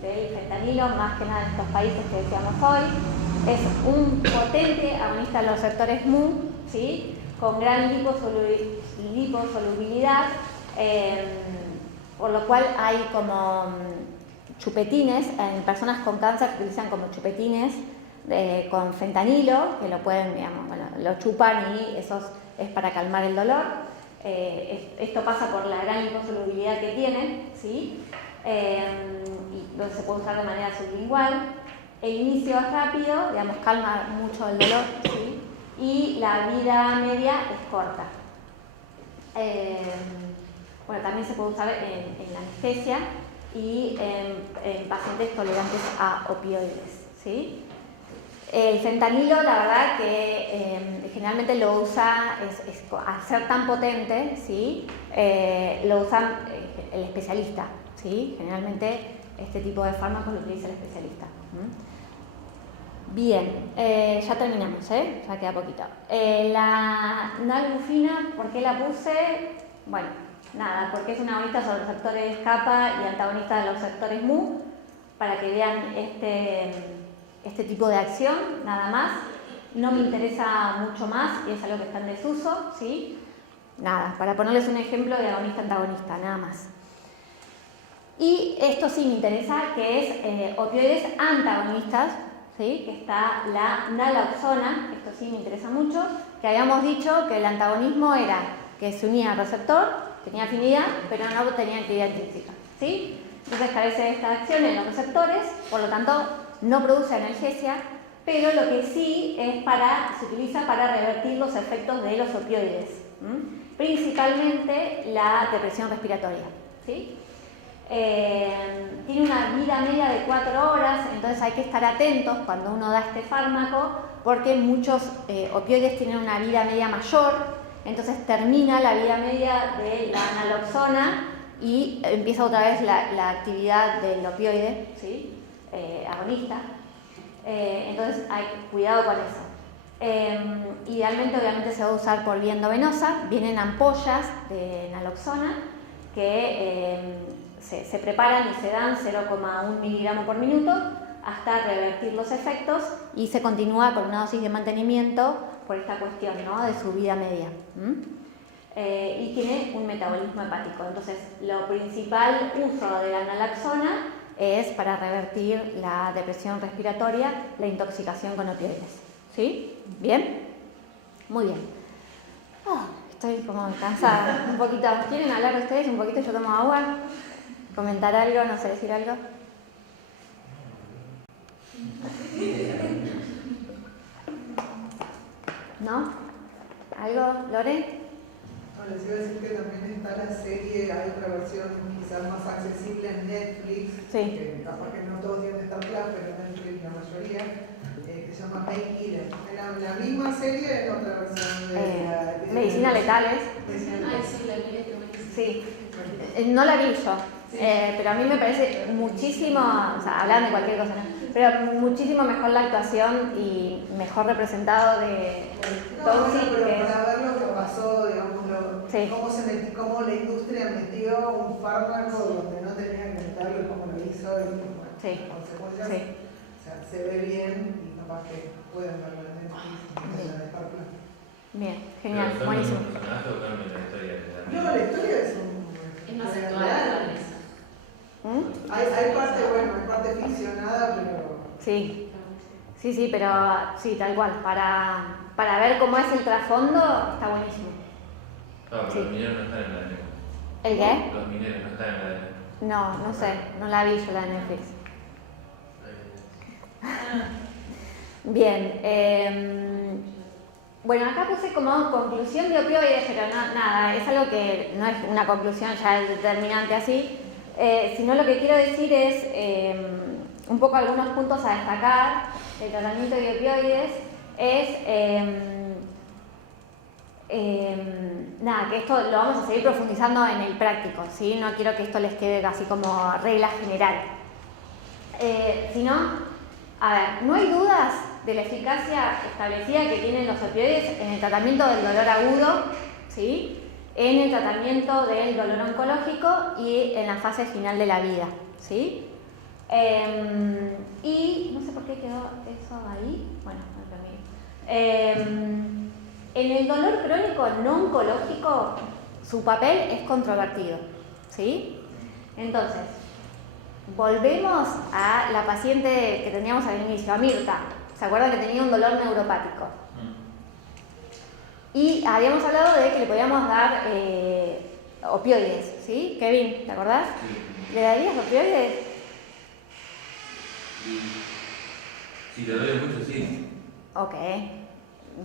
del fentanilo, más que nada en estos países que decíamos hoy. Es un potente agonista de los receptores mu, ¿sí? Con gran liposolubilidad, por lo cual hay como chupetines en personas con cáncer que utilizan como chupetines con fentanilo, que lo pueden, digamos, bueno, lo chupan y eso es para calmar el dolor. Esto pasa por la gran liposolubilidad que tiene, ¿sí? Y donde se puede usar de manera sublingual. El inicio es rápido, digamos, calma mucho el dolor, ¿sí? Y la vida media es corta. Bueno, también se puede usar en la anestesia y en pacientes tolerantes a opioides, ¿sí? El fentanilo, la verdad que generalmente lo usa, al ser tan potente, ¿sí? Lo usa el especialista, ¿sí? Generalmente este tipo de fármacos lo utiliza el especialista. Bien, ya terminamos, ya queda poquito. La nalbufina, ¿por qué la puse? Bueno, nada, porque es una agonista sobre los receptores kappa y antagonista de los receptores mu, para que vean este tipo de acción, nada más. No me interesa mucho más y es algo que está en desuso, ¿sí? Nada, para ponerles un ejemplo de agonista-antagonista, nada más. Y esto sí me interesa, que es opioides antagonistas, ¿sí? Que está la naloxona, esto sí me interesa mucho, que habíamos dicho que el antagonismo era que se unía al receptor, tenía afinidad, pero no tenía actividad intrínseca, ¿sí? Entonces carece de esta acción en los receptores, por lo tanto no produce analgesia, pero lo que sí es se utiliza para revertir los efectos de los opioides, principalmente la depresión respiratoria, ¿sí? Tiene una vida media de 4 horas, entonces hay que estar atentos cuando uno da este fármaco, porque muchos opioides tienen una vida media mayor, entonces termina la vida media de la naloxona y empieza otra vez la actividad del opioide, ¿sí? Agonista. Entonces hay cuidado con eso. Idealmente, obviamente, se va a usar por vía endovenosa. Vienen ampollas de naloxona que se preparan y se dan 0,1 miligramo por minuto hasta revertir los efectos, y se continúa con una dosis de mantenimiento por esta cuestión, ¿no? De su vida media. Y tiene un metabolismo hepático. Entonces, lo principal uso de la naloxona es para revertir la depresión respiratoria, la intoxicación con opioides. ¿Sí? ¿Bien? Muy bien. Estoy como cansada un poquito. ¿Quieren hablar ustedes un poquito? Yo tomo agua. ¿Comentar algo? No sé, decir algo. ¿No? ¿Algo, Lore? No, les iba a decir que también está la serie, hay otra versión quizás más accesible en Netflix, Sí. que capaz que no todos tienen Star Plus, pero en Netflix la mayoría, que se llama Make Killer. Era la misma serie en otra versión de Medicina letales. Ay, sí, la vi, qué buenísimo. Sí. No la vi yo, pero a mí me parece muchísimo, o sea, hablando de cualquier cosa, ¿no? Pero muchísimo mejor la actuación y mejor representado de Toxic. No, pero para ver lo que pasó, digamos, Sí. cómo la industria metió un fármaco donde no tenía que meterlo y cómo lo hizo, y bueno, Sí. las consecuencias, Sí. o sea, se ve bien y capaz que pueden verlo en Netflix y en la de Star Plus. Bien, genial, buenísimo. ¿Los personajes o cambia la historia? No, la historia es Es más actual. Hay parte, bueno, hay parte ficcionada, pero... Sí, sí, pero sí, tal cual. Para ver cómo es el trasfondo, está buenísimo. No, pero Sí. los mineros no están en la de Netflix. ¿El qué? Los mineros no están en la de Netflix. No sé, no la vi yo la de Netflix. Bien, bueno, acá puse como conclusión de opioides, pero nada, es algo que no es una conclusión ya determinante así, sino lo que quiero decir es un poco algunos puntos a destacar del tratamiento de opioides. Nada, que esto lo vamos a seguir profundizando en el práctico, ¿sí? No quiero que esto les quede así como regla general. Sino, a ver, no hay dudas de la eficacia establecida que tienen los opioides en el tratamiento del dolor agudo, ¿sí? En el tratamiento del dolor oncológico y en la fase final de la vida, ¿sí? Y no sé por qué quedó eso ahí. Bueno, no termino. En el dolor crónico no oncológico, su papel es controvertido, ¿sí? Entonces, volvemos a la paciente que teníamos al inicio, a Mirta. ¿Se acuerdan que tenía un dolor neuropático? Y habíamos hablado de que le podíamos dar opioides, ¿sí? Kevin, ¿te acordás? Sí. ¿Le darías opioides? Si te duele mucho, sí. Ok,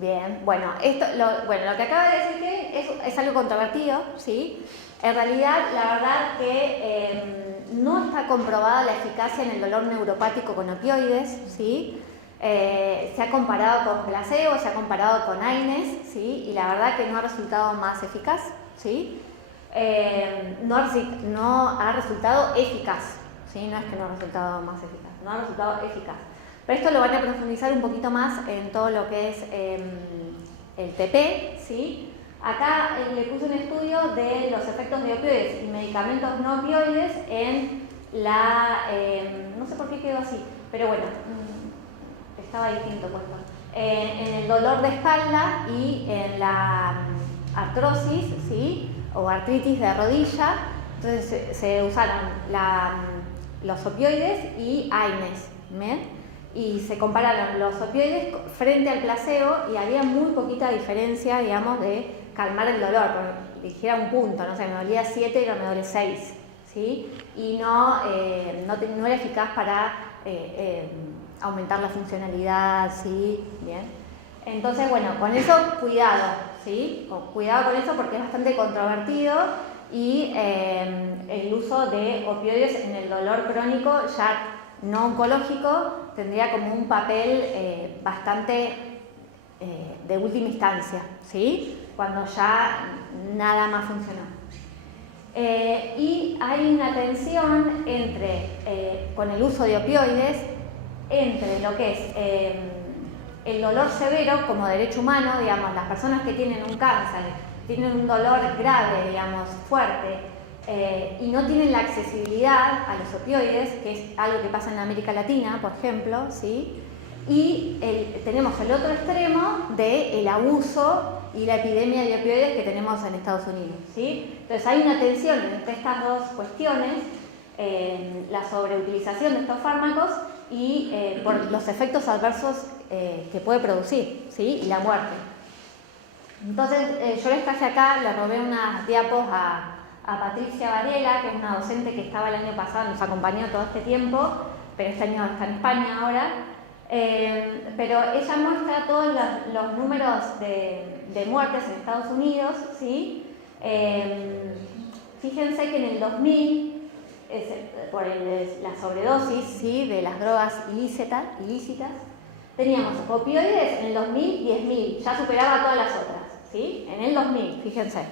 bien. Bueno, lo que acaba de decir que es algo controvertido, ¿sí? En realidad, la verdad que no está comprobada la eficacia en el dolor neuropático con opioides, ¿sí? Se ha comparado con placebo, se ha comparado con AINES, ¿sí? Y la verdad que no ha resultado más eficaz, ¿sí? No ha resultado eficaz, ¿sí? No es que no ha resultado más eficaz, no ha resultado eficaz. Pero esto lo van a profundizar un poquito más en todo lo que es el TP, ¿sí? Acá le puse un estudio de los efectos de opioides y medicamentos no opioides en la... no sé por qué quedó así, pero bueno, estaba distinto puesto. En el dolor de espalda y en la artrosis, ¿sí? O artritis de rodilla, Entonces se usaron los opioides y AINES, ¿bien? Y se compararon los opioides frente al placebo y había muy poquita diferencia, digamos, de calmar el dolor, porque dijera un punto, no sé, me dolía 7 y ahora me duele 6, ¿sí? Y no era eficaz para aumentar la funcionalidad, ¿sí? Bien. Entonces, bueno, con eso cuidado, ¿sí? Cuidado con eso porque es bastante controvertido y el uso de opioides en el dolor crónico ya no oncológico tendría como un papel bastante de última instancia, ¿sí? Cuando ya nada más funcionó. Y hay una tensión con el uso de opioides entre lo que es el dolor severo como derecho humano, digamos, las personas que tienen un cáncer, tienen un dolor grave, digamos, fuerte, y no tienen la accesibilidad a los opioides, que es algo que pasa en América Latina, por ejemplo, ¿sí? Y tenemos el otro extremo del abuso y la epidemia de opioides que tenemos en Estados Unidos, ¿sí? Entonces hay una tensión entre estas dos cuestiones, la sobreutilización de estos fármacos y por los efectos adversos que puede producir, ¿sí? Y la muerte. Entonces yo les traje acá, le robé unas diapos a Patricia Varela, que es una docente que estaba el año pasado, nos acompañó todo este tiempo, pero este año está en España ahora. Pero ella muestra todos los números de muertes en Estados Unidos, ¿sí? Fíjense que en el 2000, por la sobredosis, ¿sí? De las drogas ilícitas, teníamos opioides en el 2000, 10.000, ya superaba a todas las otras, ¿sí? En el 2000, fíjense.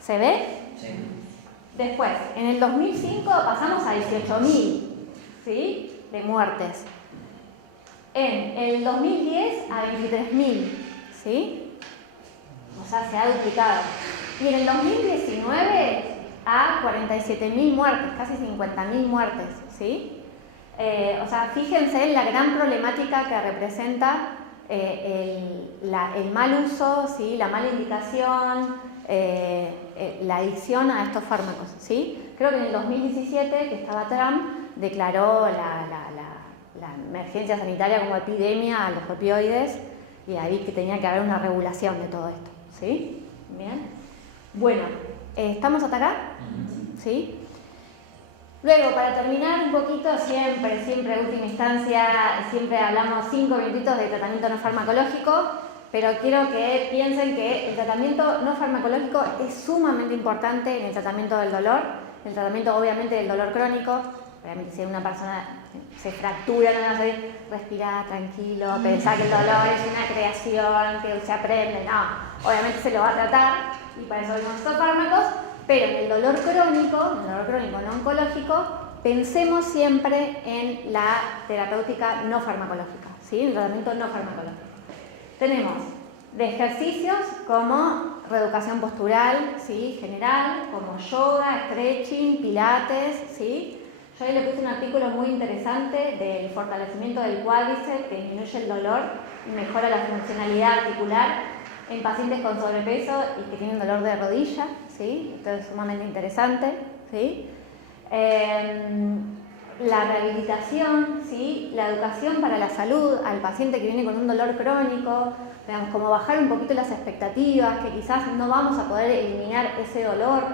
¿Se ve? Sí. Después, en el 2005 pasamos a 18.000, ¿sí? De muertes. En el 2010 a 23.000, ¿sí? O sea, se ha duplicado. Y en el 2019 a 47.000 muertes, casi 50.000 muertes, ¿sí? O sea, fíjense en la gran problemática que representa el mal uso, ¿sí? La mala indicación, la adicción a estos fármacos, ¿sí? Creo que en el 2017, que estaba Trump, declaró la emergencia sanitaria como epidemia a los opioides y ahí que tenía que haber una regulación de todo esto, ¿sí? Bien. Bueno, ¿estamos hasta acá? ¿Sí? Luego, para terminar un poquito, siempre, última instancia, siempre hablamos 5 minutitos de tratamiento no farmacológico, pero quiero que piensen que el tratamiento no farmacológico es sumamente importante en el tratamiento del dolor, el tratamiento obviamente del dolor crónico. Realmente si una persona se fractura, no vas a decir, respira tranquilo, pensar que el dolor es una creación, que se aprende, no, obviamente se lo va a tratar y para eso vemos estos fármacos, pero en el dolor crónico no oncológico, pensemos siempre en la terapéutica no farmacológica, ¿sí? El tratamiento no farmacológico. Tenemos de ejercicios como reeducación postural, ¿sí? General, como yoga, stretching, pilates, ¿sí? Yo ahí le puse un artículo muy interesante del fortalecimiento del cuádriceps que disminuye el dolor y mejora la funcionalidad articular en pacientes con sobrepeso y que tienen dolor de rodilla, ¿sí? Esto es sumamente interesante, ¿sí? La rehabilitación, ¿sí? La educación para la salud al paciente que viene con un dolor crónico, digamos, como bajar un poquito las expectativas, que quizás no vamos a poder eliminar ese dolor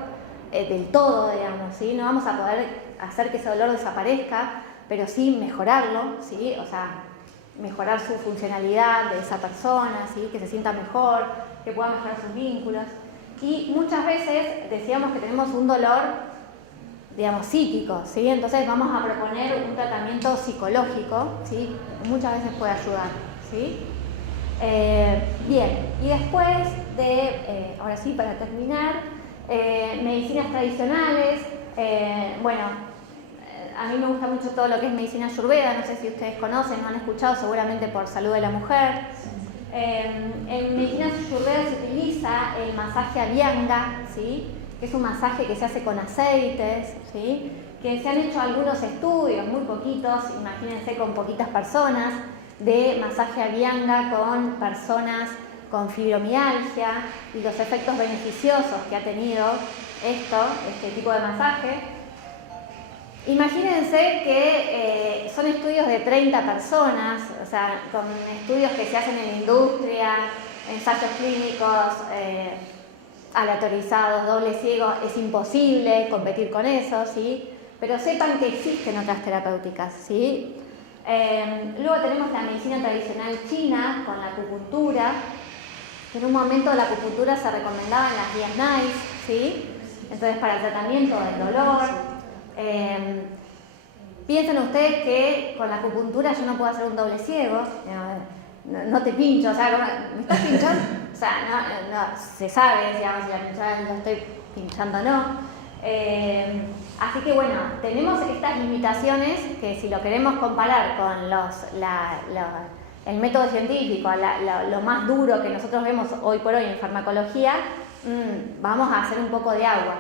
del todo, digamos, ¿sí? No vamos a poder hacer que ese dolor desaparezca, pero sí mejorarlo, ¿sí? O sea, mejorar su funcionalidad de esa persona, ¿sí? Que se sienta mejor, que pueda mejorar sus vínculos. Y muchas veces decíamos que tenemos un dolor, digamos, psíquico, ¿sí? Entonces vamos a proponer un tratamiento psicológico, ¿sí? Muchas veces puede ayudar, ¿sí? Bien, y después de, ahora sí, para terminar, medicinas tradicionales, a mí me gusta mucho todo lo que es medicina ayurveda, no sé si ustedes conocen, no han escuchado, seguramente por Salud de la Mujer. En medicina ayurveda se utiliza el masaje Abhyanga, ¿sí? Que es un masaje que se hace con aceites, ¿sí? Que se han hecho algunos estudios, muy poquitos, imagínense con poquitas personas, de masaje Abhyanga con personas con fibromialgia y los efectos beneficiosos que ha tenido este tipo de masaje. Imagínense que son estudios de 30 personas, o sea, con estudios que se hacen en industria, ensayos clínicos aleatorizados, doble ciego, es imposible competir con eso, ¿sí? Pero sepan que existen otras terapéuticas, ¿sí? Luego tenemos la medicina tradicional china con la acupuntura, que en un momento la acupuntura se recomendaba en las guías NICE, ¿sí? Entonces para el tratamiento del dolor. Piensen ustedes que con la acupuntura yo no puedo hacer un doble ciego, no te pincho, o sea, ¿me estás pinchando? O sea, no, se sabe, digamos, si la pinchada lo estoy pinchando o no. Así que bueno, tenemos estas limitaciones que si lo queremos comparar con el método científico, lo más duro que nosotros vemos hoy por hoy en farmacología, vamos a hacer un poco de agua.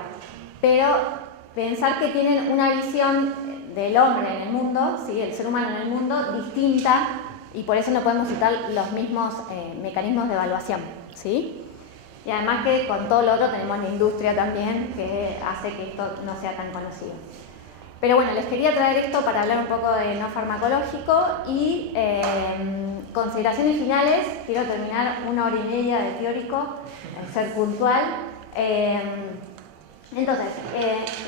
Pero pensar que tienen una visión del hombre en el mundo, ¿sí? El ser humano en el mundo, distinta, y por eso no podemos citar los mismos mecanismos de evaluación, ¿sí? Y además que con todo lo otro tenemos la industria también que hace que esto no sea tan conocido. Pero bueno, les quería traer esto para hablar un poco de no farmacológico y consideraciones finales. Quiero terminar 1 hora y media de teórico, ser puntual. Entonces,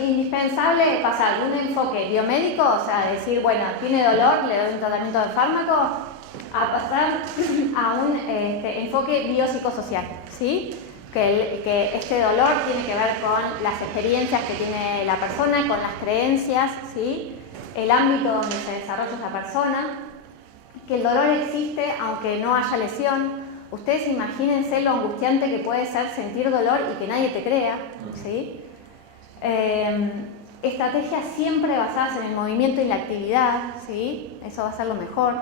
indispensable pasar de un enfoque biomédico, o sea, decir, bueno, tiene dolor, le doy un tratamiento de fármaco, a pasar a un enfoque biopsicosocial, ¿sí? Que este dolor tiene que ver con las experiencias que tiene la persona, con las creencias, ¿sí? El ámbito donde se desarrolla esa persona, que el dolor existe aunque no haya lesión. Ustedes imagínense lo angustiante que puede ser sentir dolor y que nadie te crea, ¿sí? Estrategias siempre basadas en el movimiento y la actividad, ¿sí? Eso va a ser lo mejor.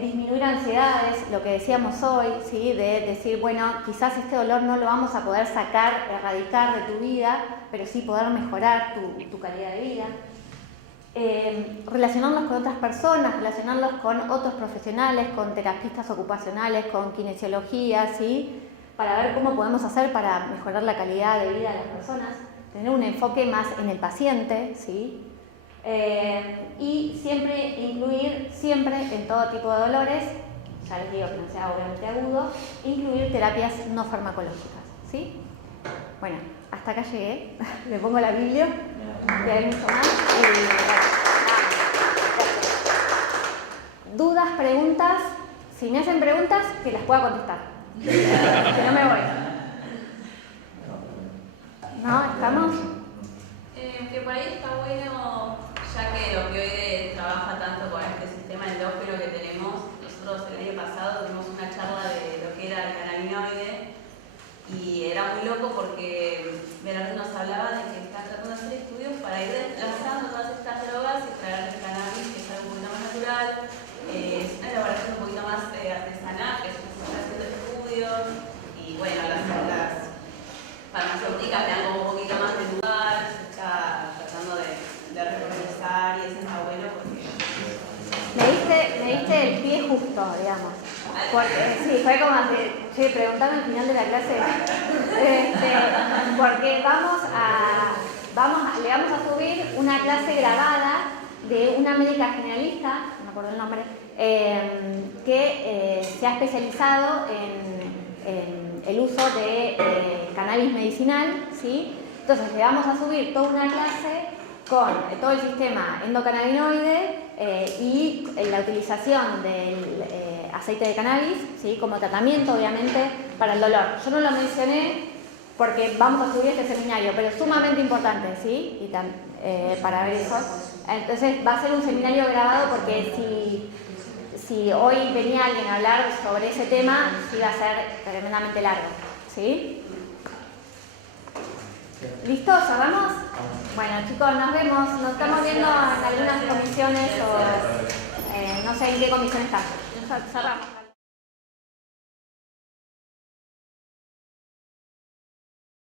Disminuir ansiedades, lo que decíamos hoy, ¿sí? De decir, bueno, quizás este dolor no lo vamos a poder sacar, erradicar de tu vida, pero sí poder mejorar tu calidad de vida. Relacionarlos con otras personas, relacionarlos con otros profesionales, con terapistas ocupacionales, con kinesiología, ¿sí? Para ver cómo podemos hacer para mejorar la calidad de vida de las personas, tener un enfoque más en el paciente, ¿sí? Y siempre incluir, en todo tipo de dolores, ya les digo que no sea obviamente agudo, incluir terapias no farmacológicas, ¿sí? Bueno, hasta acá llegué, le pongo la Biblia, que hay mucho más. Dudas, preguntas, si me hacen preguntas, que las pueda contestar, que no me voy. ¿No? ¿Estamos? Que por ahí está bueno, ya que el opioide trabaja tanto con este sistema endógeno que tenemos. Nosotros el año pasado tuvimos una charla de lo que era el cannabinoide y era muy loco porque Belardo nos hablaba de que están tratando de hacer estudios para ir desplazando todas estas drogas y traer el cannabis, que es algo un poquito más natural, es una elaboración un poquito más artesanal, que es una haciendo estudios y bueno, las farmacéuticas le dan como un poquito más de lugar, se está tratando de reorganizar y eso está bueno porque... Me diste el pie justo, digamos. Porque, sí, fue como que, che, preguntame al final de la clase. Porque le vamos a subir una clase grabada de una médica generalista, no me acuerdo el nombre, que se ha especializado en el uso de cannabis medicinal, ¿sí? Entonces le vamos a subir toda una clase con todo el sistema endocannabinoide y la utilización del aceite de cannabis, ¿sí? Como tratamiento, obviamente, para el dolor. Yo no lo mencioné porque vamos a subir este seminario, pero es sumamente importante, ¿sí? Y para ver eso. Entonces va a ser un seminario grabado porque si hoy venía alguien a hablar sobre ese tema, sí va a ser tremendamente largo, ¿sí? ¿Listo? ¿Cerramos? Bueno, chicos, nos vemos. Nos estamos viendo en algunas comisiones o no sé en qué comisión están. Cerramos.